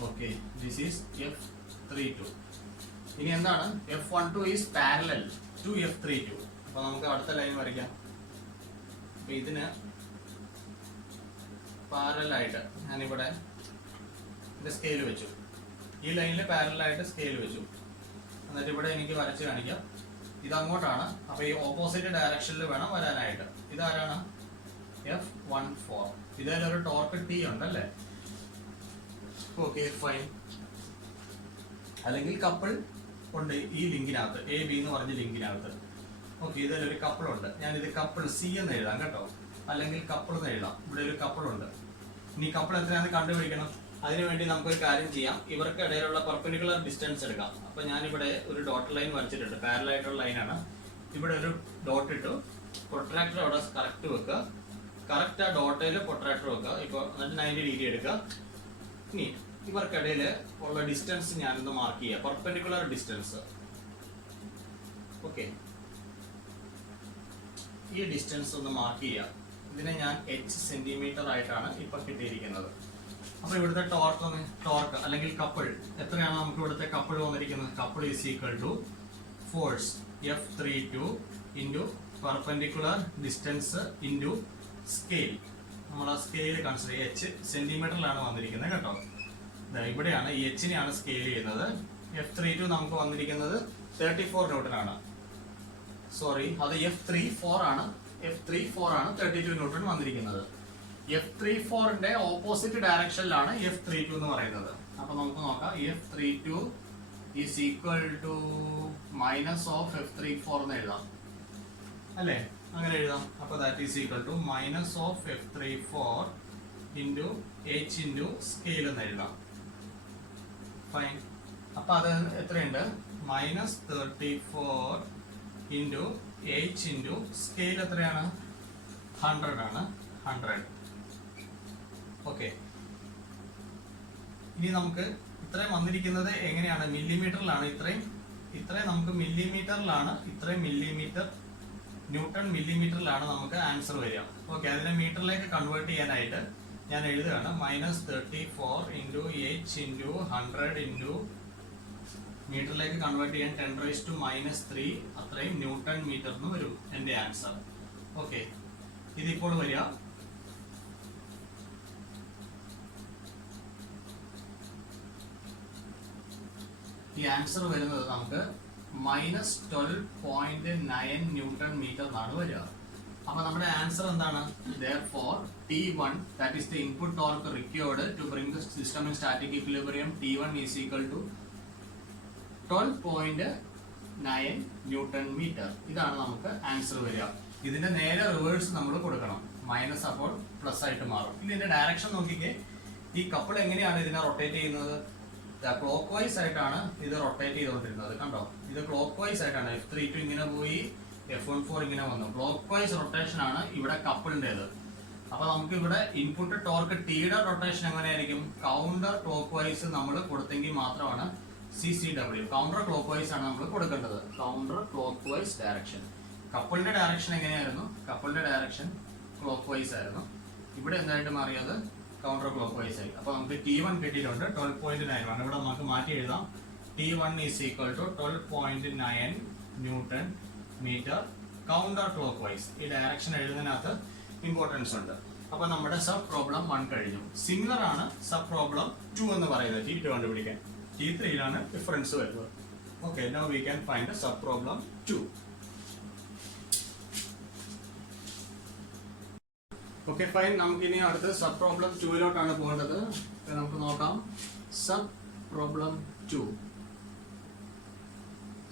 ഓക്കെ, ദിസ് ഈസ് F32. ഇനി എന്താണ് F12 is parallel to F32. അപ്പൊ നമുക്ക് അടുത്ത ലൈൻ വരയ്ക്കാം. അപ്പൊ ഇതിന് പാരലായിട്ട് ഞാനിവിടെ സ്കെയിൽ വെച്ചു, ഈ ലൈനിൽ പാരലായിട്ട് സ്കെയിൽ വെച്ചു. എന്നിട്ട് ഇവിടെ എനിക്ക് വരച്ച് കാണിക്കാം. ഇത് അങ്ങോട്ടാണ്, അപ്പൊ ഈ ഓപ്പോസിറ്റ് ഡയറക്ഷനിൽ വേണം വരാനായിട്ട്. ഇതാരാണ്? F14. ഇതിലൊരു ടോർക്ക് T ഉണ്ടല്ലേ? Okay, fine. അല്ലെങ്കിൽ കപ്പിൾ ഉണ്ട് ഈ ലിങ്കിനകത്ത്, AB എന്ന് പറഞ്ഞ ലിങ്കിനകത്ത്. ഓക്കെ, ഇതിലൊരു കപ്പിൾ ഉണ്ട്. ഞാൻ ഇത് കപ്പിൾ C എന്ന് എഴുതാം കേട്ടോ, അല്ലെങ്കിൽ കപ്പിൾ എന്ന് എഴുതാം. ഇവിടെ ഒരു കപ്പിൾ ഉണ്ട്. ഇനി കപ്പിൾ എത്രയാണെന്ന് കണ്ടുപിടിക്കണം. അതിനുവേണ്ടി നമുക്കൊരു കാര്യം ചെയ്യാം. ഇവർക്ക് ഇടയിലുള്ള പെർപെൻഡിക്കുലർ ഡിസ്റ്റൻസ് എടുക്കാം. അപ്പൊ ഞാനിവിടെ ഒരു ഡോട്ട് ലൈൻ വരച്ചിട്ടുണ്ട്, പാരലൽ ആയിട്ടുള്ള ലൈനാണ്. ഇവിടെ ഒരു ഡോട്ട് ഇട്ടു, പ്രൊട്രാക്ടർ അവിടെ കറക്റ്റ് വെക്കുക. കറക്റ്റ് ആ ഡോട്ടയിൽ പ്രൊട്രാക്ടർ വെക്കുക. ഇപ്പോൾ എന്നിട്ട് 90 ഡിഗ്രി എടുക്കുക. ഇനി ഇവർക്കിടയിൽ ഉള്ള ഡിസ്റ്റൻസ് ഞാനൊന്ന് മാർക്ക് ചെയ്യാം, പെർപെൻഡിക്കുലർ ഡിസ്റ്റൻസ്. ഓക്കെ, ഈ ഡിസ്റ്റൻസ് ഒന്ന് മാർക്ക് ചെയ്യാം. ഇതിനെ ഞാൻ H സെന്റിമീറ്റർ ആയിട്ടാണ് ഇപ്പൊ കിട്ടിയിരിക്കുന്നത്. അപ്പൊ ഇവിടുത്തെ ടോർക്ക് അല്ലെങ്കിൽ കപ്പിൾ എത്രയാണ്? നമുക്ക് ഇവിടുത്തെ കപ്പിൾ വന്നിരിക്കുന്നത്, couple is equal to force F32 into perpendicular distance into scale. നമ്മൾ ആ സ്കെയിൽ കൺസിഡർ ചെയ്യുക. H സെന്റിമീറ്ററിലാണ് വന്നിരിക്കുന്നത് കേട്ടോ. ഇവിടെയാണ് ഈ H-നെയാണ് സ്കെയിൽ ചെയ്യുന്നത്. F32 നമുക്ക് വന്നിരിക്കുന്നത് 34 ന്യൂട്ടൺ ആണ്. സോറി, അത് F34 ആണ്. F34 ആണ് 32 ന്യൂട്ടൺ വന്നിരിക്കുന്നത്. F34ന്റെ ഓപ്പോസിറ്റ് ഡയറക്ഷനിലാണ് F32 എന്ന് പറയുന്നത്. അപ്പൊ നമുക്ക് നോക്കാം. F32 is equal to minus of F34 എന്ന് എഴുതാം അല്ലേ? അങ്ങനെ എഴുതാം. അപ്പൊ that is equal to minus of F34 into H into scale എന്ന് എഴുതാം. ഫൈൻ. അപ്പൊ അത് എത്രയുണ്ട്? Minus 34 into H into scale എത്രയാണ്? 100 ആണ്. 100. ഓക്കെ, ഇനി നമുക്ക് ഇത്രയും വന്നിരിക്കുന്നത് എങ്ങനെയാണ്? മില്ലിമീറ്ററിലാണ്. ഇത്രയും നമുക്ക് മില്ലിമീറ്ററിലാണ്. ഇത്രയും മില്ലിമീറ്റർ, ന്യൂട്ടൺ മില്ലിമീറ്ററിലാണ് നമുക്ക് ആൻസർ വരിക. ഓക്കെ, അതിനെ മീറ്ററിലേക്ക് കൺവേർട്ട് ചെയ്യാനായിട്ട് ഞാൻ എഴുതുകയാണ്. Minus 34 into H into 100 into മീറ്ററിലേക്ക് കൺവേർട്ട് ചെയ്യാൻ 10⁻³ അത്രയും ന്യൂട്ടൺ മീറ്റർ എന്ന് വരും എന്റെ ആൻസർ. ഓക്കെ, ഇതിപ്പോൾ വരിക ഈ ആൻസർ വരുന്നത് നമുക്ക് -12.9 ന്യൂട്ടൺ മീറ്റർ എന്നാണ് വരിക. അപ്പൊ നമ്മുടെ ആൻസർ എന്താണ്? Therefore T1, that is the input torque required to bring the system in static equilibrium, T1 is equal to 12.9 newton metre. ഇതാണ് നമുക്ക് ആൻസർ വരിക. ഇതിന്റെ നേരെ റിവേഴ്സ് നമ്മൾ കൊടുക്കണം. മൈനസ് അപ്പോൾ പ്ലസ് ആയിട്ട് മാറും. ഇതിന്റെ ഡയറക്ഷൻ നോക്കിക്കേ. ഈ കപ്പിൾ എങ്ങനെയാണ് ഇതിനെ റൊട്ടേറ്റ് ചെയ്യുന്നത്? ക്ലോക്ക് വൈസ് ആയിട്ടാണ് ഇത് റൊട്ടേറ്റ് ചെയ്തുകൊണ്ടിരുന്നത്. കണ്ടോ, ഇത് ക്ലോക്ക് വൈസ് ആയിട്ടാണ്. F32 ഇങ്ങനെ പോയി, F14 ഇങ്ങനെ വന്നു. ക്ലോക്ക് വൈസ് റൊട്ടേഷൻ ആണ് ഇവിടെ കപ്പിളിൻ്റെത്. അപ്പൊ നമുക്ക് ഇവിടെ ഇൻപുട്ട് ടോർക്ക് ടിയുടെ റൊട്ടേഷൻ എങ്ങനെയായിരിക്കും? കൗണ്ടർ ക്ലോക്ക് വൈസ് നമ്മൾ കൊടുത്തെങ്കിൽ മാത്രമാണ് CCW. കൗണ്ടർ ക്ലോക്ക് വൈസ് ആണ് നമ്മൾ കൊടുക്കേണ്ടത്. Counter clock wise direction. കപ്പിളിന്റെ ഡയറക്ഷൻ എങ്ങനെയായിരുന്നു? കപ്പിളിന്റെ ഡയറക്ഷൻ ക്ലോക്ക് വൈസ് ആയിരുന്നു. ഇവിടെ എന്തായിട്ട് മാറിയത്? കൗണ്ടർ ക്ലോക്ക് വൈസ് ആയി. അപ്പൊ നമുക്ക് T1 കിട്ടിയിട്ടുണ്ട് 12.9 ആണ്. ഇവിടെ നമുക്ക് മാറ്റി എഴുതാം. T1 is equal to 12.9 newton metre counter clock vice. ഈ ഡയറക്ഷൻ എഴുതുന്നതിനകത്ത് ഇമ്പോർട്ടൻസ് ഉണ്ട്. അപ്പൊ നമ്മുടെ സബ് പ്രോബ്ലം 1 കഴിഞ്ഞു. സിമിലർ ആണ് സബ് പ്രോബ്ലം 2 എന്ന് പറയുന്നത്. T2 കണ്ടുപിടിക്കാൻ T3യിലാണ് ഡിഫറൻസ് വരുന്നത്. Okay, now we can find sub problem 2. Okay, fine. നമുക്ക് ഇനി അടുത്ത് സബ് പ്രോബ്ലം 2യിലോട്ടാണ് പോകേണ്ടത്. നമുക്ക് നോക്കാം. Sub problem 2.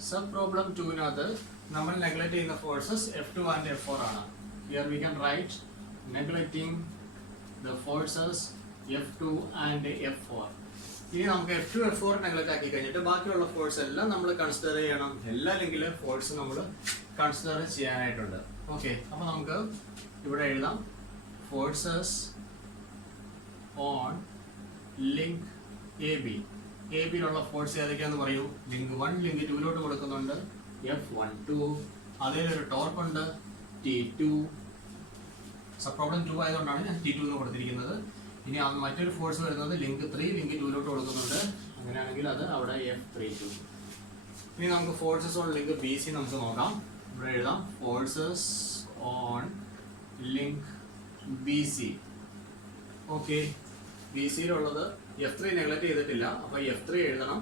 സബ് പ്രോബ്ലം 2വിനകത്ത് നമ്മൾ നെഗ്ലക്ട് ചെയ്യുന്ന ഫോഴ്സസ് F2 ആൻഡ് F4 ആണ്. Here we can write neglecting the forces F2 and F4. ഇനി നമുക്ക് F2 F4 നെഗ്ലക്ട് ആക്കി കഴിഞ്ഞിട്ട് ബാക്കിയുള്ള ഫോഴ്സ് എല്ലാം നമ്മൾ കൺസിഡർ ചെയ്യണം. എല്ലാ ലിങ്കിലും ഫോഴ്സ് നമ്മൾ കൺസിഡർ ചെയ്യാനായിട്ടുണ്ട്. ഓക്കെ, അപ്പൊ നമുക്ക് ഇവിടെ എഴുതാം. Forces on link AB. ABയിലുള്ള ഫോഴ്സ് ഏതൊക്കെയാന്ന് പറയൂ. ലിങ്ക് 1 ലിങ്ക് 2ലോട്ട് കൊടുക്കുന്നുണ്ട് F12. അതിലൊരു ടോർക്ക് ഉണ്ട് T2. സബ് പ്രോബ്ലം 2 ആയതുകൊണ്ടാണ് ഞാൻ T2 എന്ന് കൊടുത്തിരിക്കുന്നത്. ഇനി മറ്റൊരു ഫോഴ്സ് വരുന്നത് ലിങ്ക് 3 ലിങ്ക് 2 കൊടുക്കുന്നുണ്ട്. അങ്ങനെയാണെങ്കിൽ അത് അവിടെ F32. ഇനി നമുക്ക് ഫോഴ്സസ് ഓൺ ലിങ്ക് BC നമുക്ക് നോക്കാം. ഇവിടെ എഴുതാം forces on link BC. Okay, BCയിലുള്ളത് F3 നെഗ്ലക്ട് ചെയ്തിട്ടില്ല. അപ്പൊ F3 എഴുതണം,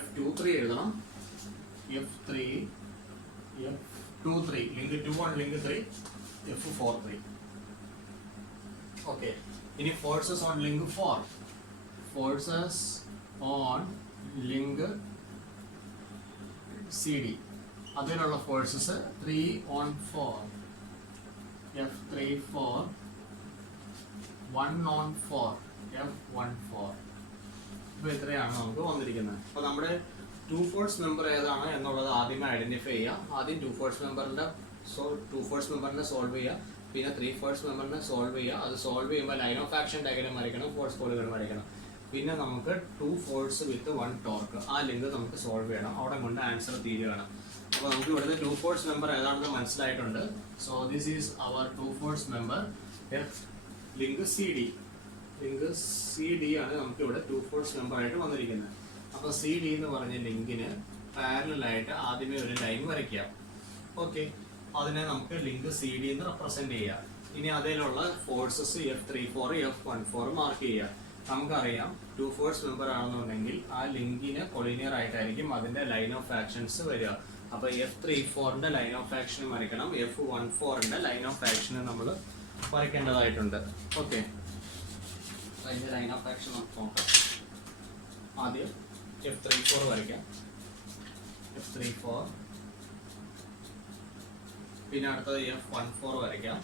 F23 എഴുതണം, F23 link 2 on link 3 F43. Okay, ഇനി forces on link 4. Forces on link CD, അതിലുള്ള forces 3 on 4, F34, 1 on 4, F14. ഇപ്പൊ ഇത്രയാണ് നമുക്ക് വന്നിരിക്കുന്നത്. അപ്പൊ നമ്മുടെ 2 ഫോഴ്സ് മെമ്പർ ഏതാണ് എന്നുള്ളത് ആദ്യമേ ഐഡന്റിഫൈ ചെയ്യുക. ആദ്യം 2 ഫോഴ്സ് മെമ്പറിന്റെ സോൾവ് ചെയ്യുക, പിന്നെ 3 ഫോഴ്സ് മെമ്പറിനെ സോൾവ് ചെയ്യുക. അത് സോൾവ് ചെയ്യുമ്പോൾ ലൈൻ ഓഫ് ആക്ഷൻ ഡയഗ്രം വരയ്ക്കണം, ഫോഴ്സ് കോഡുകൾ വരയ്ക്കണം. പിന്നെ നമുക്ക് 2 ഫോഴ്സ് വിത്ത് 1 ടോർക്ക്, ആ ലിങ്ക് നമുക്ക് സോൾവ് ചെയ്യണം. അവിടെ കൊണ്ട് ആൻസർ തീരുകയാണ്. അപ്പോൾ നമുക്ക് ഇവിടുത്തെ 2 ഫോഴ്സ് മെമ്പർ ഏതാണെന്ന് മനസ്സിലായിട്ടുണ്ട്. So this is our 2 force member link CD. Link CD ആണ് നമുക്ക് ഇവിടെ 2 ഫോഴ്സ് മെമ്പർ ആയിട്ട് വന്നിരിക്കുന്നത്. അപ്പോൾ CD എന്ന് പറഞ്ഞ ലിങ്കിന് പാരലൽ ആയിട്ട് ആദ്യമേ ഒരു ലൈൻ വരയ്ക്കാം. ഓക്കെ, അതിനെ നമുക്ക് ലിങ്ക് CD എന്ന് റെപ്രസെന്റ് ചെയ്യാം. ഇനി അതിലുള്ള ഫോഴ്സസ് F34, F14 മാർക്ക് ചെയ്യാം. നമുക്കറിയാം 2 ഫോഴ്സ് മെമ്പർ ആണെന്നുണ്ടെങ്കിൽ ആ ലിങ്കിന് കൊളീനിയർ ആയിട്ടായിരിക്കും അതിന്റെ ലൈൻ ഓഫ് ആക്ഷൻസ് വരിക. അപ്പൊ F34ന്റെ ലൈൻ ഓഫ് ആക്ഷൻ വരയ്ക്കണം, F14ന്റെ ലൈൻ ഓഫ് ആക്ഷന് നമ്മൾ വരയ്ക്കേണ്ടതായിട്ടുണ്ട്. ഓക്കെ, അതിന്റെ ലൈൻ ഓഫ് ആക്ഷൻ നമുക്ക് നോക്കാം. ആദ്യം F34 വരയ്ക്കാം, F34. പിന്നെ അടുത്തത് F14 വരയ്ക്കാം.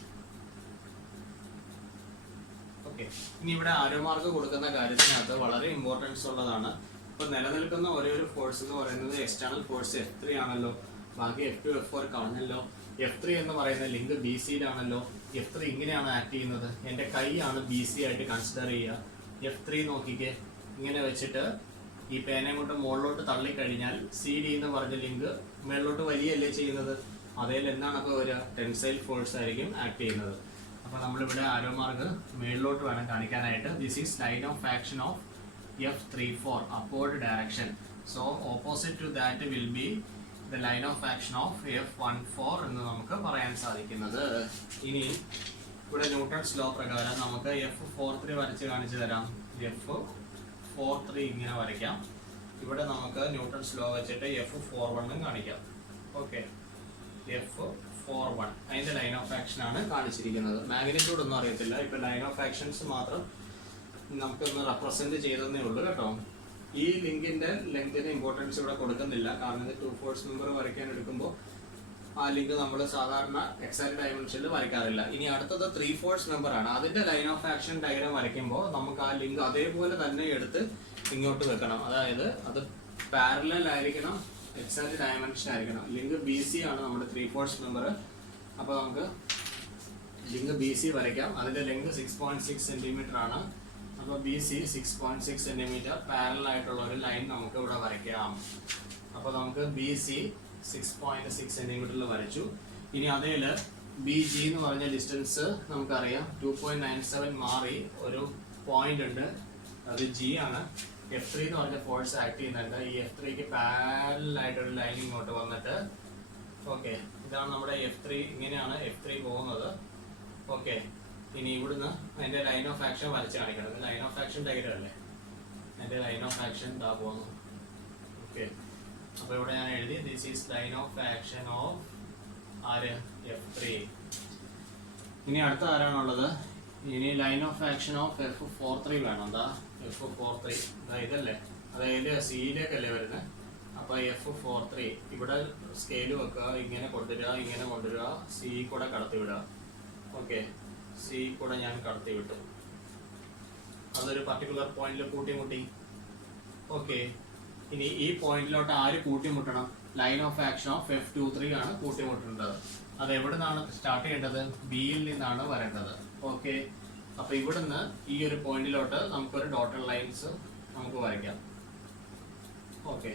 ഓക്കെ, ഇനി ഇവിടെ ആരോ മാർക്ക് കൊടുക്കുന്ന കാര്യത്തിനകത്ത് വളരെ ഇമ്പോർട്ടൻസ് ഉള്ളതാണ്. ഇപ്പൊ നിലനിൽക്കുന്ന ഒരേ ഒരു ഫോഴ്സ് എന്ന് പറയുന്നത് എക്സ്റ്റേണൽ ഫോഴ്സ് F3 ആണല്ലോ. ബാക്കി F2, F4 കളഞ്ഞല്ലോ. F3 എന്ന് പറയുന്ന ലിങ്ക് BCയിലാണല്ലോ. F3 ഇങ്ങനെയാണ് ആക്ട് ചെയ്യുന്നത്. എന്റെ കൈയാണ് BC ആയിട്ട് കൺസിഡർ ചെയ്യുക. F3 നോക്കിക്കേ, ഇങ്ങനെ വെച്ചിട്ട് ഈ പേനയും കൊണ്ട് മുകളിലോട്ട് തള്ളിക്കഴിഞ്ഞാൽ CD എന്ന് പറഞ്ഞ ലിങ്ക് മുകളിലോട്ട് വലിയല്ലേ ചെയ്യുന്നത്. അതേൽ എന്താണ് അപ്പോൾ ഒരു ടെൻസൈൽ ഫോഴ്സ് ആയിരിക്കും ആക്ട് ചെയ്യുന്നത്. അപ്പോൾ നമ്മളിവിടെ ആരോ മാർക്ക് മേളിലോട്ട് വേണം കാണിക്കാനായിട്ട്. This is line of action of F34 upward direction. So opposite to that will be the line of action of F14 എന്ന് നമുക്ക് പറയാൻ സാധിക്കുന്നത്. ഇനി ഇവിടെ ന്യൂട്ടൺസ് ലോ പ്രകാരം നമുക്ക് F43 വരച്ച് കാണിച്ചു തരാം. F43 ഇങ്ങനെ വരയ്ക്കാം. ഇവിടെ നമുക്ക് ന്യൂട്ടൺസ് ലോ വെച്ചിട്ട് F41 കാണിക്കാം. ഓക്കെ, F41 അതിന്റെ ലൈൻ ഓഫ് ആക്ഷൻ ആണ് കാണിച്ചിരിക്കുന്നത്. മാഗ്നിറ്റ്യൂഡ് ഒന്നും അറിയത്തില്ല, ഇപ്പൊ ലൈൻ ഓഫ് ആക്ഷൻസ് മാത്രം നമുക്കൊന്ന് റെപ്രസെന്റ് ചെയ്തതേ ഉള്ളൂ കേട്ടോ. ഈ ലിങ്കിന്റെ ലെങ്തിന് ഇമ്പോർട്ടൻസ് ഇവിടെ കൊടുക്കുന്നില്ല, കാരണം ഇത് 2 ഫോഴ്സ് മെമ്പർ വരയ്ക്കാൻ എടുക്കുമ്പോൾ ആ ലിങ്ക് നമ്മൾ സാധാരണ എക്സാക്ട് ഡയമെൻഷനിൽ വരയ്ക്കാറില്ല. ഇനി അടുത്തത് 3 ഫോഴ്സ് മെമ്പർ ആണ്. അതിന്റെ ലൈൻ ഓഫ് ആക്ഷൻ ഡയഗ്രാം വരയ്ക്കുമ്പോൾ നമുക്ക് ആ ലിങ്ക് അതേപോലെ തന്നെ എടുത്ത് ഇങ്ങോട്ട് വെക്കണം. അതായത് അത് പാരലൽ ആയിരിക്കണം, എക്സാക്ട് ഡയമെൻഷൻ ആയിരിക്കണം. ലിങ്ക് BC ആണ് നമ്മുടെ 3 ഫോഴ്സ് മെമ്പർ. അപ്പോൾ നമുക്ക് ലിങ്ക് BC വരയ്ക്കാം. അതിന്റെ ലെങ്ത് 6.6 സെന്റിമീറ്റർ ആണ്. അപ്പോൾ BC 6.6 സെന്റിമീറ്റർ പാരലൽ ആയിട്ടുള്ള ഒരു ലൈൻ നമുക്ക് ഇവിടെ വരയ്ക്കാം. അപ്പോൾ നമുക്ക് BC 6.6 സെന്റിമീറ്ററിൽ വരച്ചു. ഇനി അതേൽ BG എന്ന് പറഞ്ഞ ഡിസ്റ്റൻസ് നമുക്കറിയാം 2.97 മാറി ഒരു പോയിന്റ് ഉണ്ട്, അത് G ആണ്. F3 എന്ന് പറഞ്ഞ ഫോഴ്സ് ആക്ട് ചെയ്യുന്നുണ്ട്. ഈ F3ക്ക് പാരലൽ ആയിട്ടൊരു ലൈൻ ഇങ്ങോട്ട് വന്നിട്ട്, ഓക്കെ, ഇതാണ് നമ്മുടെ F3. ഇങ്ങനെയാണ് F3 പോകുന്നത്. ഓക്കെ, ഇനി ഇവിടുന്ന് അതിന്റെ ലൈൻ ഓഫ് ആക്ഷൻ വരച്ച് കാണിക്കണം. ലൈൻ ഓഫ് ആക്ഷൻ ഡയഗ്രം അല്ലേ, അതിന്റെ ലൈൻ ഓഫ് ആക്ഷൻ ഇതാ പോകുന്നു. ഓക്കെ, അപ്പൊ ഇവിടെ ഞാൻ എഴുതി this is line of action of ആര്, F3. ഇനി അടുത്ത ആരാണുള്ളത്? ഇനി line of action of F43 വേണം. എന്താ F43 ഇതല്ലേ, അതായത് സിയിലേക്കല്ലേ വരുന്നത്. അപ്പൊ F43 ഇവിടെ സ്കെയിൽ വെക്കുക, ഇങ്ങനെ കൊണ്ടുവരിക, ഇങ്ങനെ കൊണ്ടുവരിക, സി കൂടെ കടത്തി വിടുക. ഓക്കെ, സി കൂടെ ഞാൻ കടത്തി വിട്ടു. അതൊരു പർട്ടിക്കുലർ പോയിന്റിൽ കൂട്ടിമുട്ടി. ഓക്കെ, ഇനി ഈ പോയിന്റിലോട്ട് ആര് കൂട്ടിമുട്ടണം? Line of action of F23 ആണ് കൂട്ടിമുട്ടേണ്ടത്. അത് എവിടെ നിന്നാണ് സ്റ്റാർട്ട് ചെയ്യേണ്ടത്? ബിയിൽ നിന്നാണ് വരേണ്ടത്. ഓക്കെ, അപ്പൊ ഇവിടുന്ന് ഈ ഒരു പോയിന്റിലോട്ട് നമുക്കൊരു ഡോട്ടഡ് ലൈൻസ് നമുക്ക് വരയ്ക്കാം. ഓക്കെ,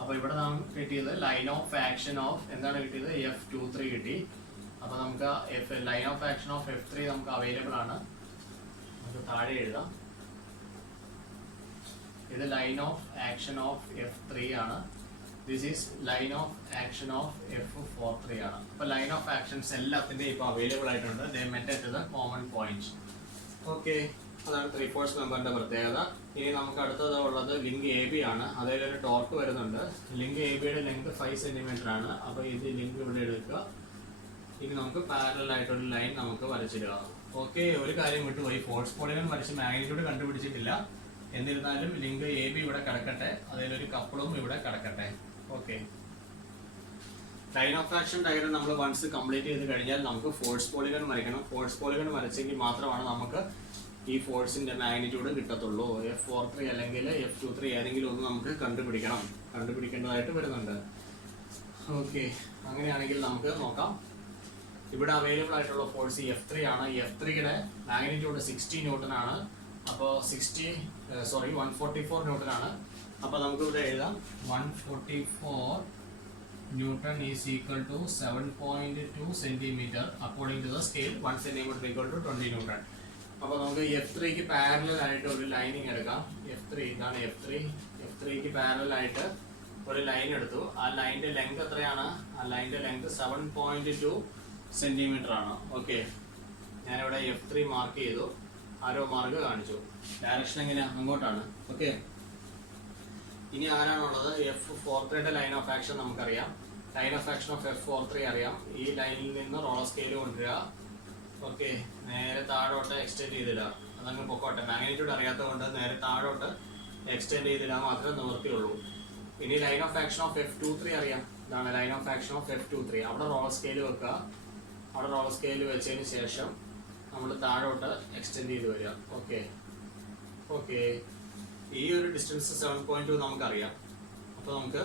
അപ്പൊ ഇവിടെ നാം കിട്ടിയത് ലൈൻ ഓഫ് ആക്ഷൻ ഓഫ് എന്താണ് കിട്ടിയത്? F23 കിട്ടി. അപ്പോൾ നമുക്ക് line of action of F3 നമുക്ക് അവൈലബിൾ ആണ്. നമുക്ക് താഴെ എഴുതാം. ഇത് line of action of F3 ആണ്. This is line of action of F43 ആണ്. അപ്പോൾ ലൈൻ ഓഫ് ആക്ഷൻസ് എല്ലാത്തിൻ്റെയും ഇപ്പോൾ അവൈലബിൾ ആയിട്ടുണ്ട്. They met at the common point. Okay, അതാണ് 3/4 മെമ്പറിന്റെ പ്രത്യേകത. ഇനി നമുക്ക് അടുത്തത് ഉള്ളത് ലിങ്ക് AB ആണ്. അതിൽ ഒരു ടോർക്ക് വരുന്നുണ്ട്. ലിങ്ക് ABയുടെ ലെങ്ത് 5 സെന്റിമീറ്റർ ആണ്. അപ്പോൾ ഇത് ലിങ്ക് ഇവിടെ എടുക്കുക. ഇനി നമുക്ക് പാരലൽ ആയിട്ടൊരു ലൈൻ നമുക്ക് വരച്ചിടുക. ഓക്കെ, ഒരു കാര്യം വിട്ടുപോയി, ഫോഴ്സ് പോളിഗൺ വരച്ച് മാഗ്നിറ്റ്യൂഡ് കണ്ടുപിടിച്ചിട്ടില്ല. എന്നിരുന്നാലും ലിങ്ക് AB ഇവിടെ കിടക്കട്ടെ, അതിലൊരു കപ്പിളും ഇവിടെ കിടക്കട്ടെ. Okay, line of action diagram നമ്മൾ വൺസ് കംപ്ലീറ്റ് ചെയ്ത് കഴിഞ്ഞാൽ നമുക്ക് ഫോഴ്സ് പോളിഗൺ വരയ്ക്കണം. ഫോഴ്സ് പോളിഗൺ വരച്ചെങ്കിൽ മാത്രമാണ് നമുക്ക് ഈ ഫോഴ്സിന്റെ മാഗ്നിറ്റ്യൂഡ് കിട്ടത്തുള്ളൂ. F43 അല്ലെങ്കിൽ F23 ഏതെങ്കിലും ഒന്ന് നമുക്ക് കണ്ടുപിടിക്കേണ്ടതായിട്ട് വരുന്നുണ്ട്. ഓക്കെ, അങ്ങനെയാണെങ്കിൽ നമുക്ക് നോക്കാം. ഇവിടെ അവൈലബിൾ ആയിട്ടുള്ള ഫോഴ്സ് F3 ആണ്. F3യുടെ മാഗ്നിറ്റ്യൂഡ് 60 ന്യൂട്ടൺ ആണ്. അപ്പോൾ 144 ന്യൂട്ടൺ ആണ്. അപ്പോൾ നമുക്ക് ഇവിടെ എഴുതാം 144 newton is equal to 7.2 centimetre according to the scale. 1 centimetre equal to 20 newton. അപ്പോൾ നമുക്ക് F3ക്ക് പാരലൽ ആയിട്ട് ഒരു ലൈനിങ് എടുക്കാം. ഇതാണ് F3ക്ക് പാരലൽ ആയിട്ട് ഒരു ലൈൻ എടുത്തു. ആ ലൈനിന്റെ ലെങ്ത് എത്രയാണ്? ആ ലൈനിന്റെ ലെങ്ത് 7.2 സെന്റിമീറ്റർ ആണ്. ഓക്കെ, ഞാനിവിടെ F3 മാർക്ക് ചെയ്തു, ആരോ മാർക്ക് കാണിച്ചു. ഡയറക്ഷൻ എങ്ങനെയാ? അങ്ങോട്ടാണ്. ഓക്കെ, ഇനി ആരാണുള്ളത്? F43യുടെ ലൈൻ ഓഫ് ആക്ഷൻ നമുക്കറിയാം. Line of action of F43 അറിയാം. ഈ ലൈനിൽ നിന്ന് റോളർ സ്കെയിൽ കൊണ്ടുവരിക. ഓക്കെ, നേരെ താഴോട്ട് എക്സ്റ്റെൻഡ് ചെയ്തില്ല, അതങ്ങ് പൊക്കോട്ടെ. മാഗ്നിറ്റ്യൂഡ് അറിയാത്തത് കൊണ്ട് നേരെ താഴോട്ട് എക്സ്റ്റെൻഡ് ചെയ്തില്ല മാത്രമേ നിവൃത്തിയുള്ളൂ. ഇനി line of action of F23 അറിയാം. ഇതാണ് line of action of F23. അവിടെ റോളർ സ്കെയിൽ വെക്കുക. അവിടെ റോളർ സ്കെയിൽ വെച്ചതിന് ശേഷം നമ്മൾ താഴോട്ട് എക്സ്റ്റെൻഡ് ചെയ്ത് വരിക. ഓക്കെ, ഈ ഒരു ഡിസ്റ്റൻസ് 7.2 നമുക്കറിയാം. അപ്പോൾ നമുക്ക്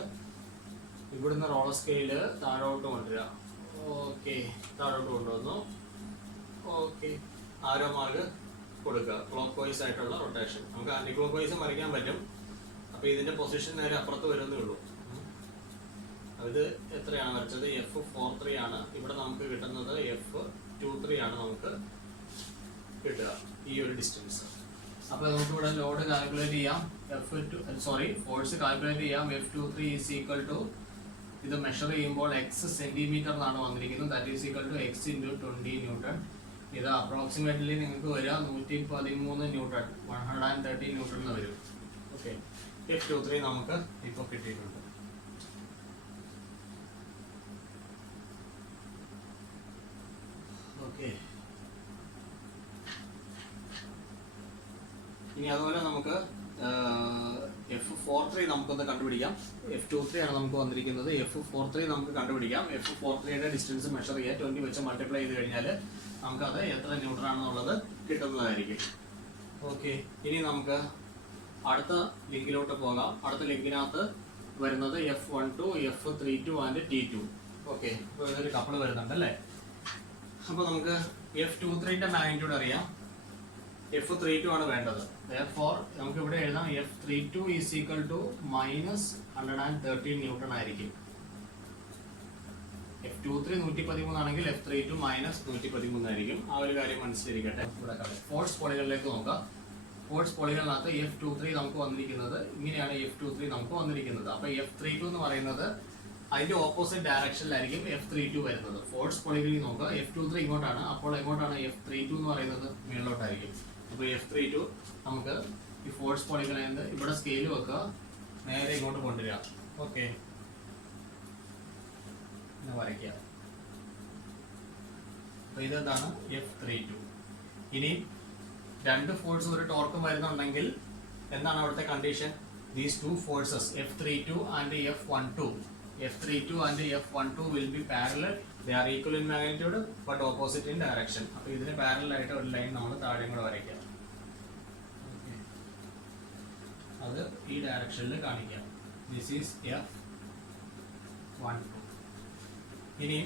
ഇവിടുന്ന് റോളർ സ്കെയില് താഴോട്ട് കൊണ്ടുവരിക. ഓക്കെ, താഴോട്ട് കൊണ്ടുവന്നു. ഓക്കെ, ആരോ മാർക്ക് കൊടുക്കുക. ക്ലോക്ക് വൈസ് ആയിട്ടുള്ള റൊട്ടേഷൻ. നമുക്ക് ആന്റി ക്ലോക്ക് വൈസ് വരയ്ക്കാൻ പറ്റും. അപ്പോൾ ഇതിന്റെ പൊസിഷൻ നേരെ അപ്പുറത്ത് വരുന്നേ ഉള്ളൂ. ഇത് എത്രയാണ് വരച്ചത്? F43 ആണ്. ഇവിടെ നമുക്ക് കിട്ടുന്നത് F23 ആണ് നമുക്ക് കിട്ടുക, ഈ ഒരു ഡിസ്റ്റൻസ്. അപ്പോൾ നമുക്ക് ഇവിടെ ലോഡ് കാൽക്കുലേറ്റ് ചെയ്യാം. ഫോഴ്സ് കാൽക്കുലേറ്റ് ചെയ്യാം. F23 ഈസ് ഈക്വൽ ടു, ഇത് മെഷർ ചെയ്യുമ്പോൾ x സെന്റിമീറ്റർ എന്നാണ് വന്നിരിക്കുന്നത്. That is equal to x × 20 newton. ഇത് അപ്രോക്സിമേറ്റ്ലി നിങ്ങൾക്ക് വരിക 113 ന്യൂട്ടൺ, 130 ന്യൂട്ടൺ എന്ന് വരും. ഓക്കെ, F23 നമുക്ക് ഇപ്പോൾ കിട്ടിയിട്ടുണ്ട്. ഓക്കെ, ഇനി അതുപോലെ നമുക്ക് F43 നമുക്കൊന്ന് കണ്ടുപിടിക്കാം. F23 ആണ് നമുക്ക് വന്നിരിക്കുന്നത്. F43 നമുക്ക് കണ്ടുപിടിക്കാം. F43യുടെ ഡിസ്റ്റൻസ് മെഷർ ചെയ്യുക. 20 വെച്ച് മൾട്ടിപ്ലൈ ചെയ്ത് കഴിഞ്ഞാൽ നമുക്കത് എത്ര ന്യൂട്ടൺ ആണെന്നുള്ളത് കിട്ടുന്നതായിരിക്കും. ഓക്കെ, ഇനി നമുക്ക് അടുത്ത ലിങ്കിലോട്ട് പോകാം. അടുത്ത ലിങ്കിനകത്ത് വരുന്നത് F12, F32 and T2. Okay, അപ്പോൾ ഇതൊരു കപ്പിൾ വരുന്നുണ്ട് അല്ലേ? അപ്പോൾ നമുക്ക് F23ന്റെ മാഗ്നിറ്റ്യൂഡ് അറിയാം. F32 ആണ് വേണ്ടത്. Therefore നമുക്ക് ഇവിടെ എഴുതാം F32 is equal to -113 newton ആയിരിക്കും. F23 113 ആണെങ്കിൽ F32 -113 ആയിരിക്കും. ആ ഒരു കാര്യം മനസ്സിലിരിക്കട്ടെ. ഇവിടെ ഫോഴ്സ് പോളികളിലേക്ക് നോക്കാം. ഫോഴ്സ് പോളികളിനകത്ത് F23 നമുക്ക് വന്നിരിക്കുന്നത് ഇങ്ങനെയാണ്. F23 നമുക്ക് വന്നിരിക്കുന്നത്. അപ്പോൾ F32 എന്ന് പറയുന്നത് അതിന്റെ ഓപ്പോസിറ്റ് ഡയറക്ഷനിലായിരിക്കും F32 വരുന്നത്. ഫോഴ്സ് പോളികളിൽ നോക്കുക. F23 ഇങ്ങോട്ടാണ്. അപ്പോൾ എങ്ങോട്ടാണ് F32 എന്ന് പറയുന്നത്? മേളിലോട്ടായിരിക്കും. അപ്പോൾ F32 നമുക്ക് ഈ ഫോഴ്സ് പോളികളിൽ ഇവിടെ സ്കെയിൽ വെക്കുക, നേരെ ഇങ്ങോട്ട് കൊണ്ടുവരിക. ഓക്കെ, വരയ്ക്കുക. അപ്പോൾ ഇതാണ് F32. ഇനി രണ്ട് ഫോഴ്സും ഒരു ടോർക്കും വരുന്നുണ്ടെങ്കിൽ എന്താണ് അവിടുത്തെ condition? These two forces F32 and F12 will be parallel. They are equal in magnitude but opposite in direction. അപ്പോൾ ഇതിന് പാരലൽ ആയിട്ട് ഒരു ലൈൻ നമ്മൾ താഴെയും കൂടെ വരയ്ക്കാം. അത് ഈ ഡയറക്ഷനിൽ കാണിക്കാം. This is F12. ഇനി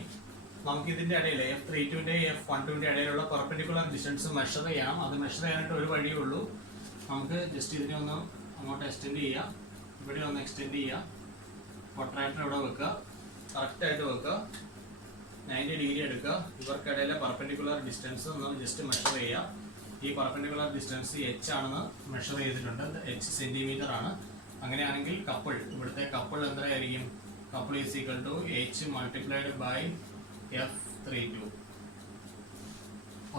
നമുക്ക് ഇതിന്റെ ഇടയിൽ F32ന്റെ F12ന്റെ ഇടയിലുള്ള പെർപെൻഡിക്കുലർ ഡിസ്റ്റൻസ് മെഷർ ചെയ്യണം. അത് മെഷർ ചെയ്യാനായിട്ട് ഒരു വഴിയേ ഉള്ളൂ. നമുക്ക് ജസ്റ്റ് ഇതിനെ ഒന്ന് അങ്ങോട്ട് എക്സ്റ്റെൻഡ് ചെയ്യാം. ഇവിടെ ഒന്ന് എക്സ്റ്റെൻഡ് ചെയ്യാം. പ്രൊട്രാക്ടർ ഇവിടെ വെക്കുക, കറക്റ്റായിട്ട് വെക്കുക. 90 ഡിഗ്രി എടുക്കുക. ഇവർക്കിടയിലെ പെർപെൻഡിക്കുലർ ഡിസ്റ്റൻസ് നമ്മൾ ജസ്റ്റ് മെഷർ ചെയ്യുക. ഈ പെർപെൻഡിക്കുലർ ഡിസ്റ്റൻസ് h ആണെന്ന് മെഷർ ചെയ്തിട്ടുണ്ട്. h സെന്റിമീറ്റർ ആണ്. അങ്ങനെയാണെങ്കിൽ കപ്പിൾ, ഇവിടുത്തെ കപ്പിൾ എന്തായിരിക്കും? Couple is equal to h multiplied by f32.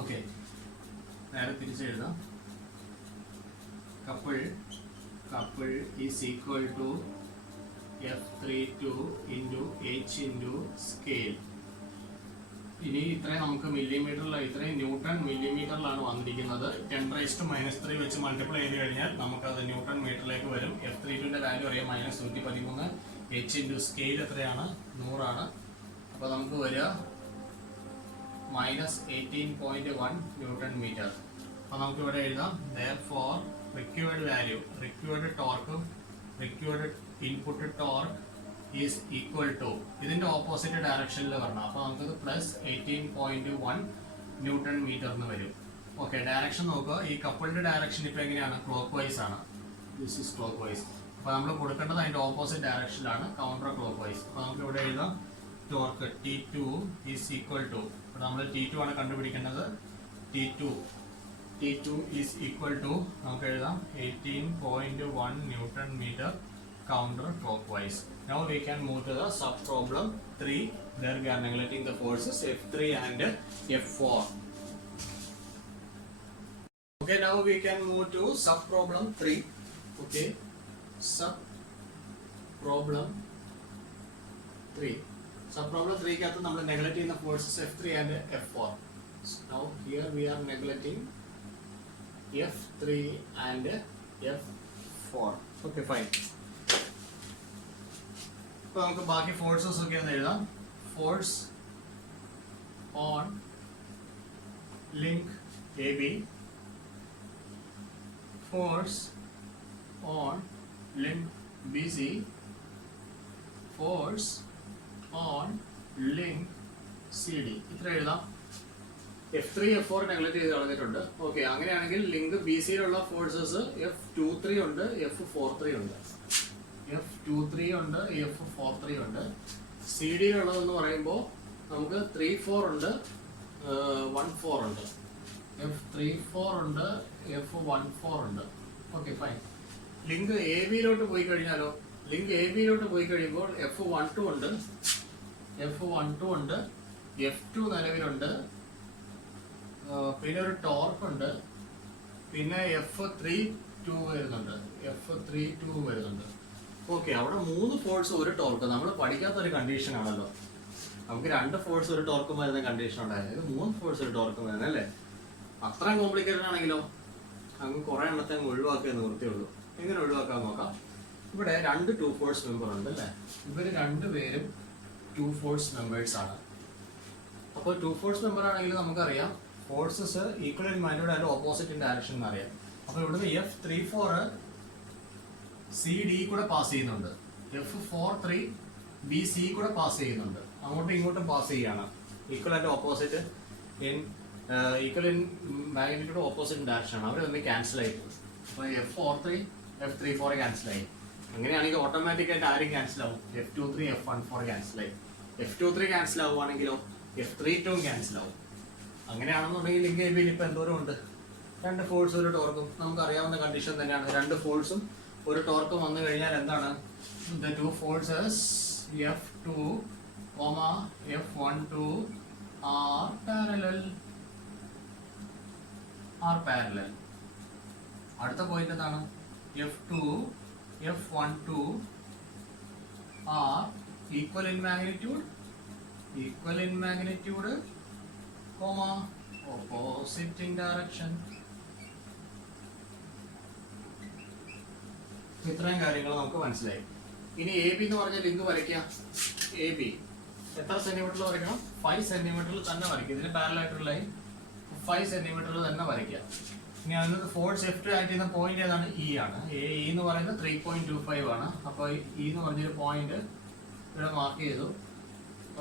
Okay, നേരെ തിരിച്ചെഴുതാം. Couple is equal to f32 into h into scale. ഇനി ഇത്രയും നമുക്ക് മില്ലിമീറ്ററിലാണ്, ഇത്രയും ന്യൂട്ടൺ മില്ലിമീറ്ററിലാണ് വന്നിരിക്കുന്നത്. 10⁻³ വെച്ച് മൾട്ടിപ്ലൈ ചെയ്ത് കഴിഞ്ഞാൽ നമുക്കത് ന്യൂട്ടൺ മീറ്ററിലേക്ക് വരും. f32ന്റെ വാല്യൂ അറിയാം, -113. h ഇൻറ്റു സ്കെയിൽ എത്രയാണ്? 100 ആണ്. അപ്പോൾ നമുക്ക് വരിക -18.1 ന്യൂട്ടൺ മീറ്റർ. അപ്പോൾ നമുക്ക് ഇവിടെ എഴുതാം therefore required value, required torque, required input torque is equal to, ഇതിന്റെ ഓപ്പോസിറ്റ് ഡയറക്ഷനിൽ വരണം. അപ്പോൾ നമുക്കത് +18.1 ന്യൂട്ടൺ മീറ്റർ എന്ന് വരും. ഓക്കെ, ഡയറക്ഷൻ നോക്കുക. ഈ കപ്പിളിന്റെ ഡയറക്ഷൻ ഇപ്പോൾ എങ്ങനെയാണ്? ക്ലോക്ക് വൈസ് ആണ്. This is clock vice. അപ്പോൾ നമ്മൾ കൊടുക്കേണ്ടത് അതിന്റെ ഓപ്പോസിറ്റ് ഡയറക്ഷനിലാണ്, കൗണ്ടർ ക്ലോക്ക് വൈസ്. അപ്പോൾ നമുക്ക് ഇവിടെ എഴുതാം torque T2 is equal to, ഇപ്പോൾ നമ്മൾ T2 ആണ് കണ്ടുപിടിക്കേണ്ടത്. T2 ഈസ് ഈക്വൽ ടു നമുക്ക് എഴുതാം 18.1 newton metre counter clockwise. Now we can move to the sub problem 3. There we are neglecting the forces F3 and F4. Okay, now we can move to sub problem 3. Okay, sub problem 3. Sub problem 3 ക്കകത്ത് നമ്മൾ neglect ചെയ്യുന്ന forces F3 and F4. Now here we are neglecting F3 and F4. Okay, fine. ഇപ്പോൾ നമുക്ക് ബാക്കി forces ഒക്കെ ഒന്ന് എഴുതാം. Force on link AB, force on link BC, force on link CD. ഇത്ര എഴുതാം. F3 F4 നെഗ്ലക്ട് ചെയ്ത് കളഞ്ഞിട്ടുണ്ട്. ഓക്കെ, അങ്ങനെയാണെങ്കിൽ ലിങ്ക് BCയിലുള്ള ഫോഴ്സസ് F23 ഉണ്ട്, F43 ഉണ്ട്. F23 ഉണ്ട്, F43 ഉണ്ട്. CD-യിലുള്ളതെന്ന് പറയുമ്പോൾ നമുക്ക് 34 ഉണ്ട്, 14 ഉണ്ട്. F34 ഉണ്ട്, F14 ഉണ്ട്. Okay, fine. ലിങ്ക് AB-യിലോട്ട് പോയി കഴിഞ്ഞാലോ? ലിങ്ക് AB-യിലോട്ട് പോയി കഴിയുമ്പോൾ F12 ഉണ്ട്, F12 ഉണ്ട്, F2 നിലവിലുണ്ട്, പിന്നെ ഒരു ടോർക്ക് ഉണ്ട്, പിന്നെ F32 വരുന്നുണ്ട്, F32 വരുന്നുണ്ട്. ഓക്കെ, അവിടെ 3 ഫോഴ്സ് ഒരു ടോർക്ക്. നമ്മൾ പഠിക്കാത്ത ഒരു കണ്ടീഷൻ ആണല്ലോ. നമുക്ക് 2 ഫോഴ്സ് ഒരു ടോർക്കും വരുന്ന കണ്ടീഷൻ ഉണ്ടായത്. ഇത് 3 ഫോഴ്സ് ഒരു ടോർക്കും വരുന്നത് അല്ലേ? അത്രയും കോംപ്ലിക്കേറ്റഡ് ആണെങ്കിലോ അങ്ങ് കുറെ എണ്ണത്തെ അങ്ങ് ഒഴിവാക്കിയേ നിവൃത്തിയുള്ളൂ. എങ്ങനെ ഒഴിവാക്കാൻ നോക്കാം. ഇവിടെ 2 2 ഫോഴ്സ് മെമ്പർ ഉണ്ട് അല്ലേ? ഇവര് 2 പേരും 2 ഫോഴ്സ് മെമ്പേഴ്സ് ആണ്. അപ്പോൾ 2 ഫോഴ്സ് മെമ്പർ ആണെങ്കിൽ നമുക്കറിയാം forces equal in magnitude and opposite in direction എന്നറിയാം. അപ്പോൾ ഇവിടുന്ന് F34 CD കൂടെ പാസ് ചെയ്യുന്നുണ്ട്, F43 BC കൂടെ പാസ് ചെയ്യുന്നുണ്ട്. അങ്ങോട്ടും ഇങ്ങോട്ടും പാസ് ചെയ്യാണ്. Equal and opposite equal in magnitude opposite direction ആണ്. അവർ തമ്മിൽ ക്യാൻസൽ ആയി പോകും. അപ്പോൾ F43 F34 ക്യാൻസൽ ആയി. അങ്ങനെയാണെങ്കിൽ ഓട്ടോമാറ്റിക് ആയിട്ട് ആരും ക്യാൻസൽ ആവും. F23 F14 ക്യാൻസൽ ആയി. F23 ക്യാൻസൽ ആവുകയാണെങ്കിലോ F32 ക്യാൻസൽ ആവും. അങ്ങനെയാണെന്നുണ്ടെങ്കിൽ ലിങ്ക് AB-യിൽ ഇപ്പം എന്തോരം ഉണ്ട്? 2 ഫോഴ്സ് ഒരു ടോർക്കും. നമുക്ക് അറിയാവുന്ന കണ്ടീഷൻ തന്നെയാണ്. 2 ഫോഴ്സും ഒരു ടോർക്കും വന്നു കഴിഞ്ഞാൽ എന്താണ്? The 2 forces F2, F12 are parallel. അടുത്ത പോയിന്റ് എന്താണ്? F2, F12 are equal in magnitude, opposite in direction. ഇത്രയും കാര്യങ്ങൾ നമുക്ക് മനസ്സിലായി. ഇനി AB എന്ന് പറഞ്ഞ ലിങ്ക് വരയ്ക്കാം. AB എത്ര സെന്റിമീറ്ററിൽ വരയ്ക്കണം? 5 സെന്റിമീറ്ററിൽ തന്നെ വരയ്ക്കുക. ഇതിന് പാരലൽ ആയിട്ടുള്ള ലൈൻ 5 സെന്റിമീറ്ററിൽ തന്നെ വരയ്ക്കുക. ഇനി അതിനകത്ത് ഫോഴ്സ് F2 ആക്ട് ചെയ്യുന്ന പോയിന്റ് ഏതാണ്? E ആണ്. E എന്ന് പറയുന്നത് 3.25 ആണ്. അപ്പോൾ E എന്ന് പറഞ്ഞൊരു പോയിന്റ് ഇവിടെ മാർക്ക് ചെയ്തു.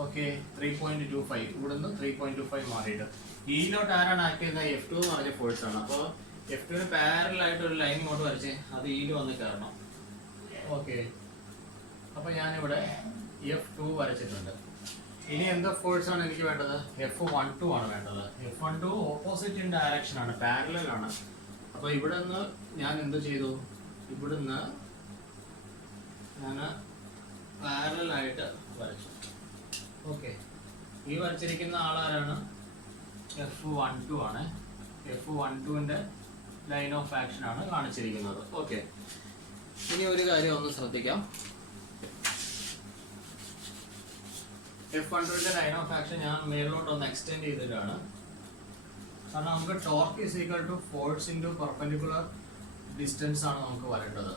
ഓക്കെ, 3.25 ഇവിടുന്ന് 3.25 മാറിയിട്ട് ഇയിലോട്ട് ആരാണ് ആക്ട് ചെയ്യുന്നത്? F2 എന്ന് പറഞ്ഞ ഫോഴ്സ് ആണ്. അപ്പോൾ F2 പാരലൽ ആയിട്ട് ഒരു ലൈൻ ഇങ്ങോട്ട് വരച്ച് അത് ഇയിൽ വന്ന് കയറണം. ഓക്കെ, അപ്പോൾ ഞാനിവിടെ F2 വരച്ചിട്ടുണ്ട്. ഇനി എന്താ ഫോഴ്സ് ആണ് എനിക്ക് വേണ്ടത്? F12 ആണ് വേണ്ടത്. F12 ഓപ്പോസിറ്റ് ഇൻ ഡയറക്ഷൻ ആണ്, പാരലൽ ആണ്. അപ്പൊ ഇവിടെ നിന്ന് ഞാൻ എന്ത് ചെയ്തു? ഇവിടുന്ന് ഞാൻ പാരലൽ ആയിട്ട് വരച്ചു. ഓക്കെ, ഈ വരച്ചിരിക്കുന്ന ആളാരാണ്? F12 ആണ്. F12ന്റെ ലൈൻ ഓഫ് ആക്ഷൻ ആണ് കാണിച്ചിരിക്കുന്നത്. ഓക്കെ, ഇനി ഒരു കാര്യം ഒന്ന് ശ്രദ്ധിക്കാം. F12ന്റെ ലൈൻ ഓഫ് ആക്ഷൻ ഞാൻ മേളിലോട്ട് ഒന്ന് എക്സ്റ്റെൻഡ് ചെയ്തിട്ടാണ്. കാരണം നമുക്ക് torque is equal to force into perpendicular distance ആണ് നമുക്ക് വരേണ്ടത്.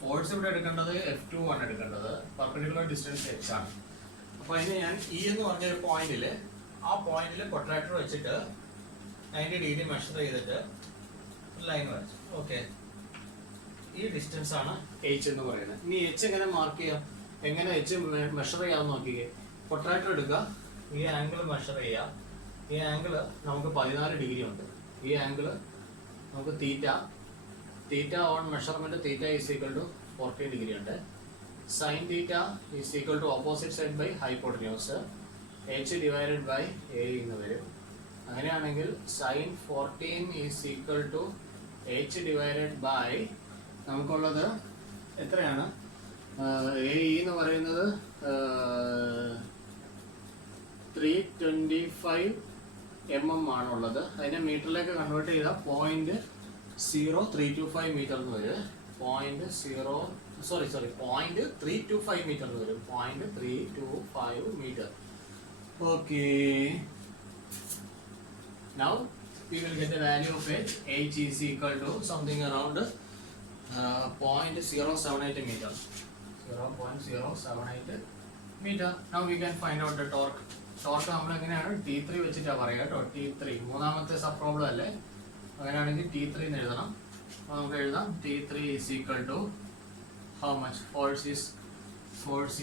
ഫോഴ്സ് ഇവിടെ എടുക്കേണ്ടത് F2 ആണ് എടുക്കേണ്ടത്, പെർപെൻഡിക്കുലർ ഡിസ്റ്റൻസ് h ആണ്. അപ്പോൾ അതിന് ഞാൻ E എന്ന് പറഞ്ഞ ഒരു പോയിന്റിൽ, ആ പോയിന്റിൽ പ്രൊട്രാക്ടർ വെച്ചിട്ട് 90 ഡിഗ്രി മെഷർ ചെയ്തിട്ട് ലൈൻ വരച്ചു. ഓക്കെ, ഈ ഡിസ്റ്റൻസ് ആണ് h എന്ന് പറയുന്നത്. ഇനി h എങ്ങനെ മാർക്ക് ചെയ്യാം, എങ്ങനെ h മെഷർ ചെയ്യാമെന്ന് നോക്കിക്കേ. പ്രൊട്രാക്ടർ എടുക്കുക, ഈ ആംഗിൾ മെഷർ ചെയ്യുക. ഈ ആംഗിൾ നമുക്ക് 14 ഡിഗ്രി ഉണ്ട്. ഈ ആംഗിൾ നമുക്ക് theta on measurement theta is equal to 40 degree ഉണ്ട്. Sine theta is equal to opposite side by hypotenuse, h divided by a എന്ന് വരും. അങ്ങനെയാണെങ്കിൽ sine 14 is equal to h divided by നമുക്കുള്ളത് എത്രയാണ്? a എന്ന് പറയുന്നത് 325 mm ആണുള്ളത്. അതിനെ മീറ്ററിലേക്ക് കൺവേർട്ട് ചെയ്താൽ 0.0325 മീറ്റർ എന്ന് വരും. 0.325 മീറ്റർ എന്ന് വരും. 0.325 metre. Okay, now we will get the value of h. H is equal to something around 0.078 meter. 0.078 meter. Now we can find out the torque. Torque നമ്മൾ എങ്ങനെയാണ് T3 വെച്ചിട്ടാണ് പറയുക കേട്ടോ. T3 മൂന്നാമത്തെ സബ് പ്രോബ്ലം അല്ലേ, അങ്ങനെയാണെങ്കിൽ T3 എന്ന് എഴുതണം. അപ്പോൾ നമുക്ക് എഴുതാം T3 is equal to how much? Force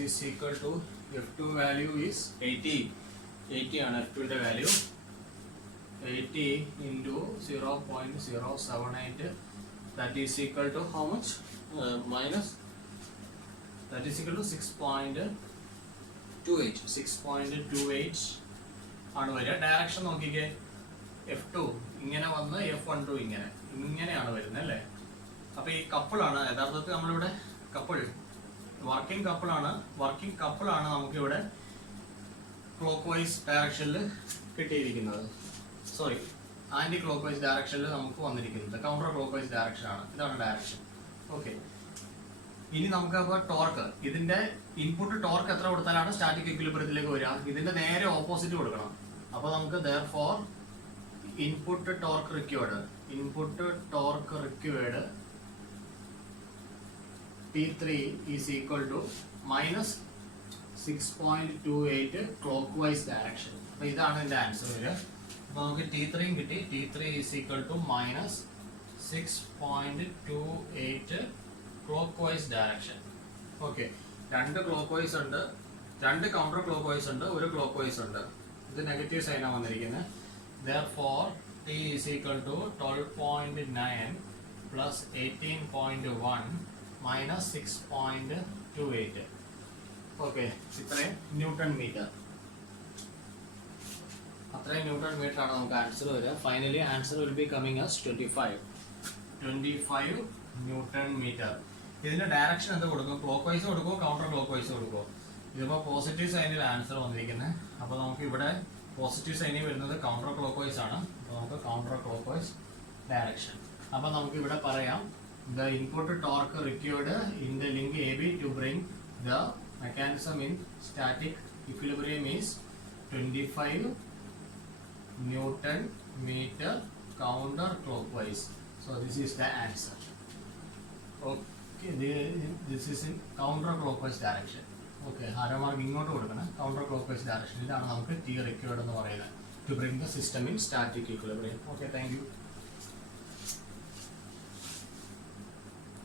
is equal to F2 value is 80 ആണ് F2 ന്റെ value. 80 into 0.078, that is equal to how much? That is equal to 6.28 ആണ് വരിക. ഡയറക്ഷൻ നോക്കിക്കേ, F2 ഇങ്ങനെ വന്ന് F12 ഇങ്ങനെയാണ് വരുന്നത് അല്ലേ. അപ്പൊ ഈ കപ്പിളാണ് യഥാർത്ഥത്തിൽ നമ്മളിവിടെ വർക്കിംഗ് കപ്പിളാണ് നമുക്കിവിടെ ക്ലോക്ക് വൈസ് ഡയറക്ഷനിൽ കിട്ടിയിരിക്കുന്നത്. സോറി, ആന്റി ക്ലോക്ക് വൈസ് ഡയറക്ഷനിൽ നമുക്ക് വന്നിരിക്കുന്നത്. കൗണ്ടർ ക്ലോക്ക് വൈസ് ഡയറക്ഷൻ ആണ്, ഇതാണ് ഡയറക്ഷൻ. ഓക്കെ, ഇനി നമുക്ക് അപ്പോൾ ടോർക്ക്, ഇതിന്റെ ഇൻപുട്ട് ടോർക്ക് എത്ര കൊടുത്താലാണ് സ്റ്റാറ്റിക് ഇക്വിലിബ്രിയത്തിലേക്ക് വരിക? ഇതിന്റെ നേരെ ഓപ്പോസിറ്റ് കൊടുക്കണം. അപ്പോൾ നമുക്ക് therefore input torque required T3 is equal to minus 6.28 clockwise direction. അപ്പോൾ ഇതാണ് ഇതിന്റെ ആൻസർ വരിക. അപ്പോൾ നമുക്ക് T3 കിട്ടി. T3 is equal to minus 6.28 clockwise direction. Okay, രണ്ട് ക്ലോക്ക് വൈസ് ഉണ്ട്, രണ്ട് കൗണ്ടർ ക്ലോക്ക് വൈസ് ഉണ്ട്, ഒരു ക്ലോക്ക് വൈസ് ഉണ്ട്. ഇത് നെഗറ്റീവ് സൈനാണ് വന്നിരിക്കുന്നത്. therefore T is equal to 12.9 plus 18.1 minus 6.28. Okay, ഇത്രയും ന്യൂട്ടൺ മീറ്റർ. അത്രയും ന്യൂട്ടൺ മീറ്റർ ആണ് നമുക്ക് ആൻസർ വരിക. Finally answer will be coming as 25 newton metre. ഇതിന്റെ ഡയറക്ഷൻ എന്ത് കൊടുക്കും? ക്ലോക്ക് വൈസ് കൊടുക്കുമോ കൗണ്ടർ ക്ലോക്ക് വൈസ് കൊടുക്കുമോ? ഇതിപ്പോൾ പോസിറ്റീവ് സൈനിൽ ആൻസർ വന്നിരിക്കുന്നത്. അപ്പോൾ നമുക്ക് ഇവിടെ പോസിറ്റീവ് സൈനിൽ വരുന്നത് കൗണ്ടർ ക്ലോക്ക് വൈസ് ആണ്. അപ്പോൾ നമുക്ക് കൗണ്ടർ ക്ലോക്ക് വൈസ് ഡയറക്ഷൻ. അപ്പോൾ നമുക്ക് ഇവിടെ പറയാം, the input torque required in the link AB to bring the mechanism in static equilibrium is 25 Newton meter counter clockwise. So this is the answer. Okay, this is in counter clockwise direction. Okay, ആരമാർക്ക് ഇങ്ങോട്ട് കൊടുക്കണം, counter clockwise direction. ഇതാണ് നമുക്ക് T required എന്ന് പറയുന്നത് to bring the system in static equilibrium. Okay, thank you.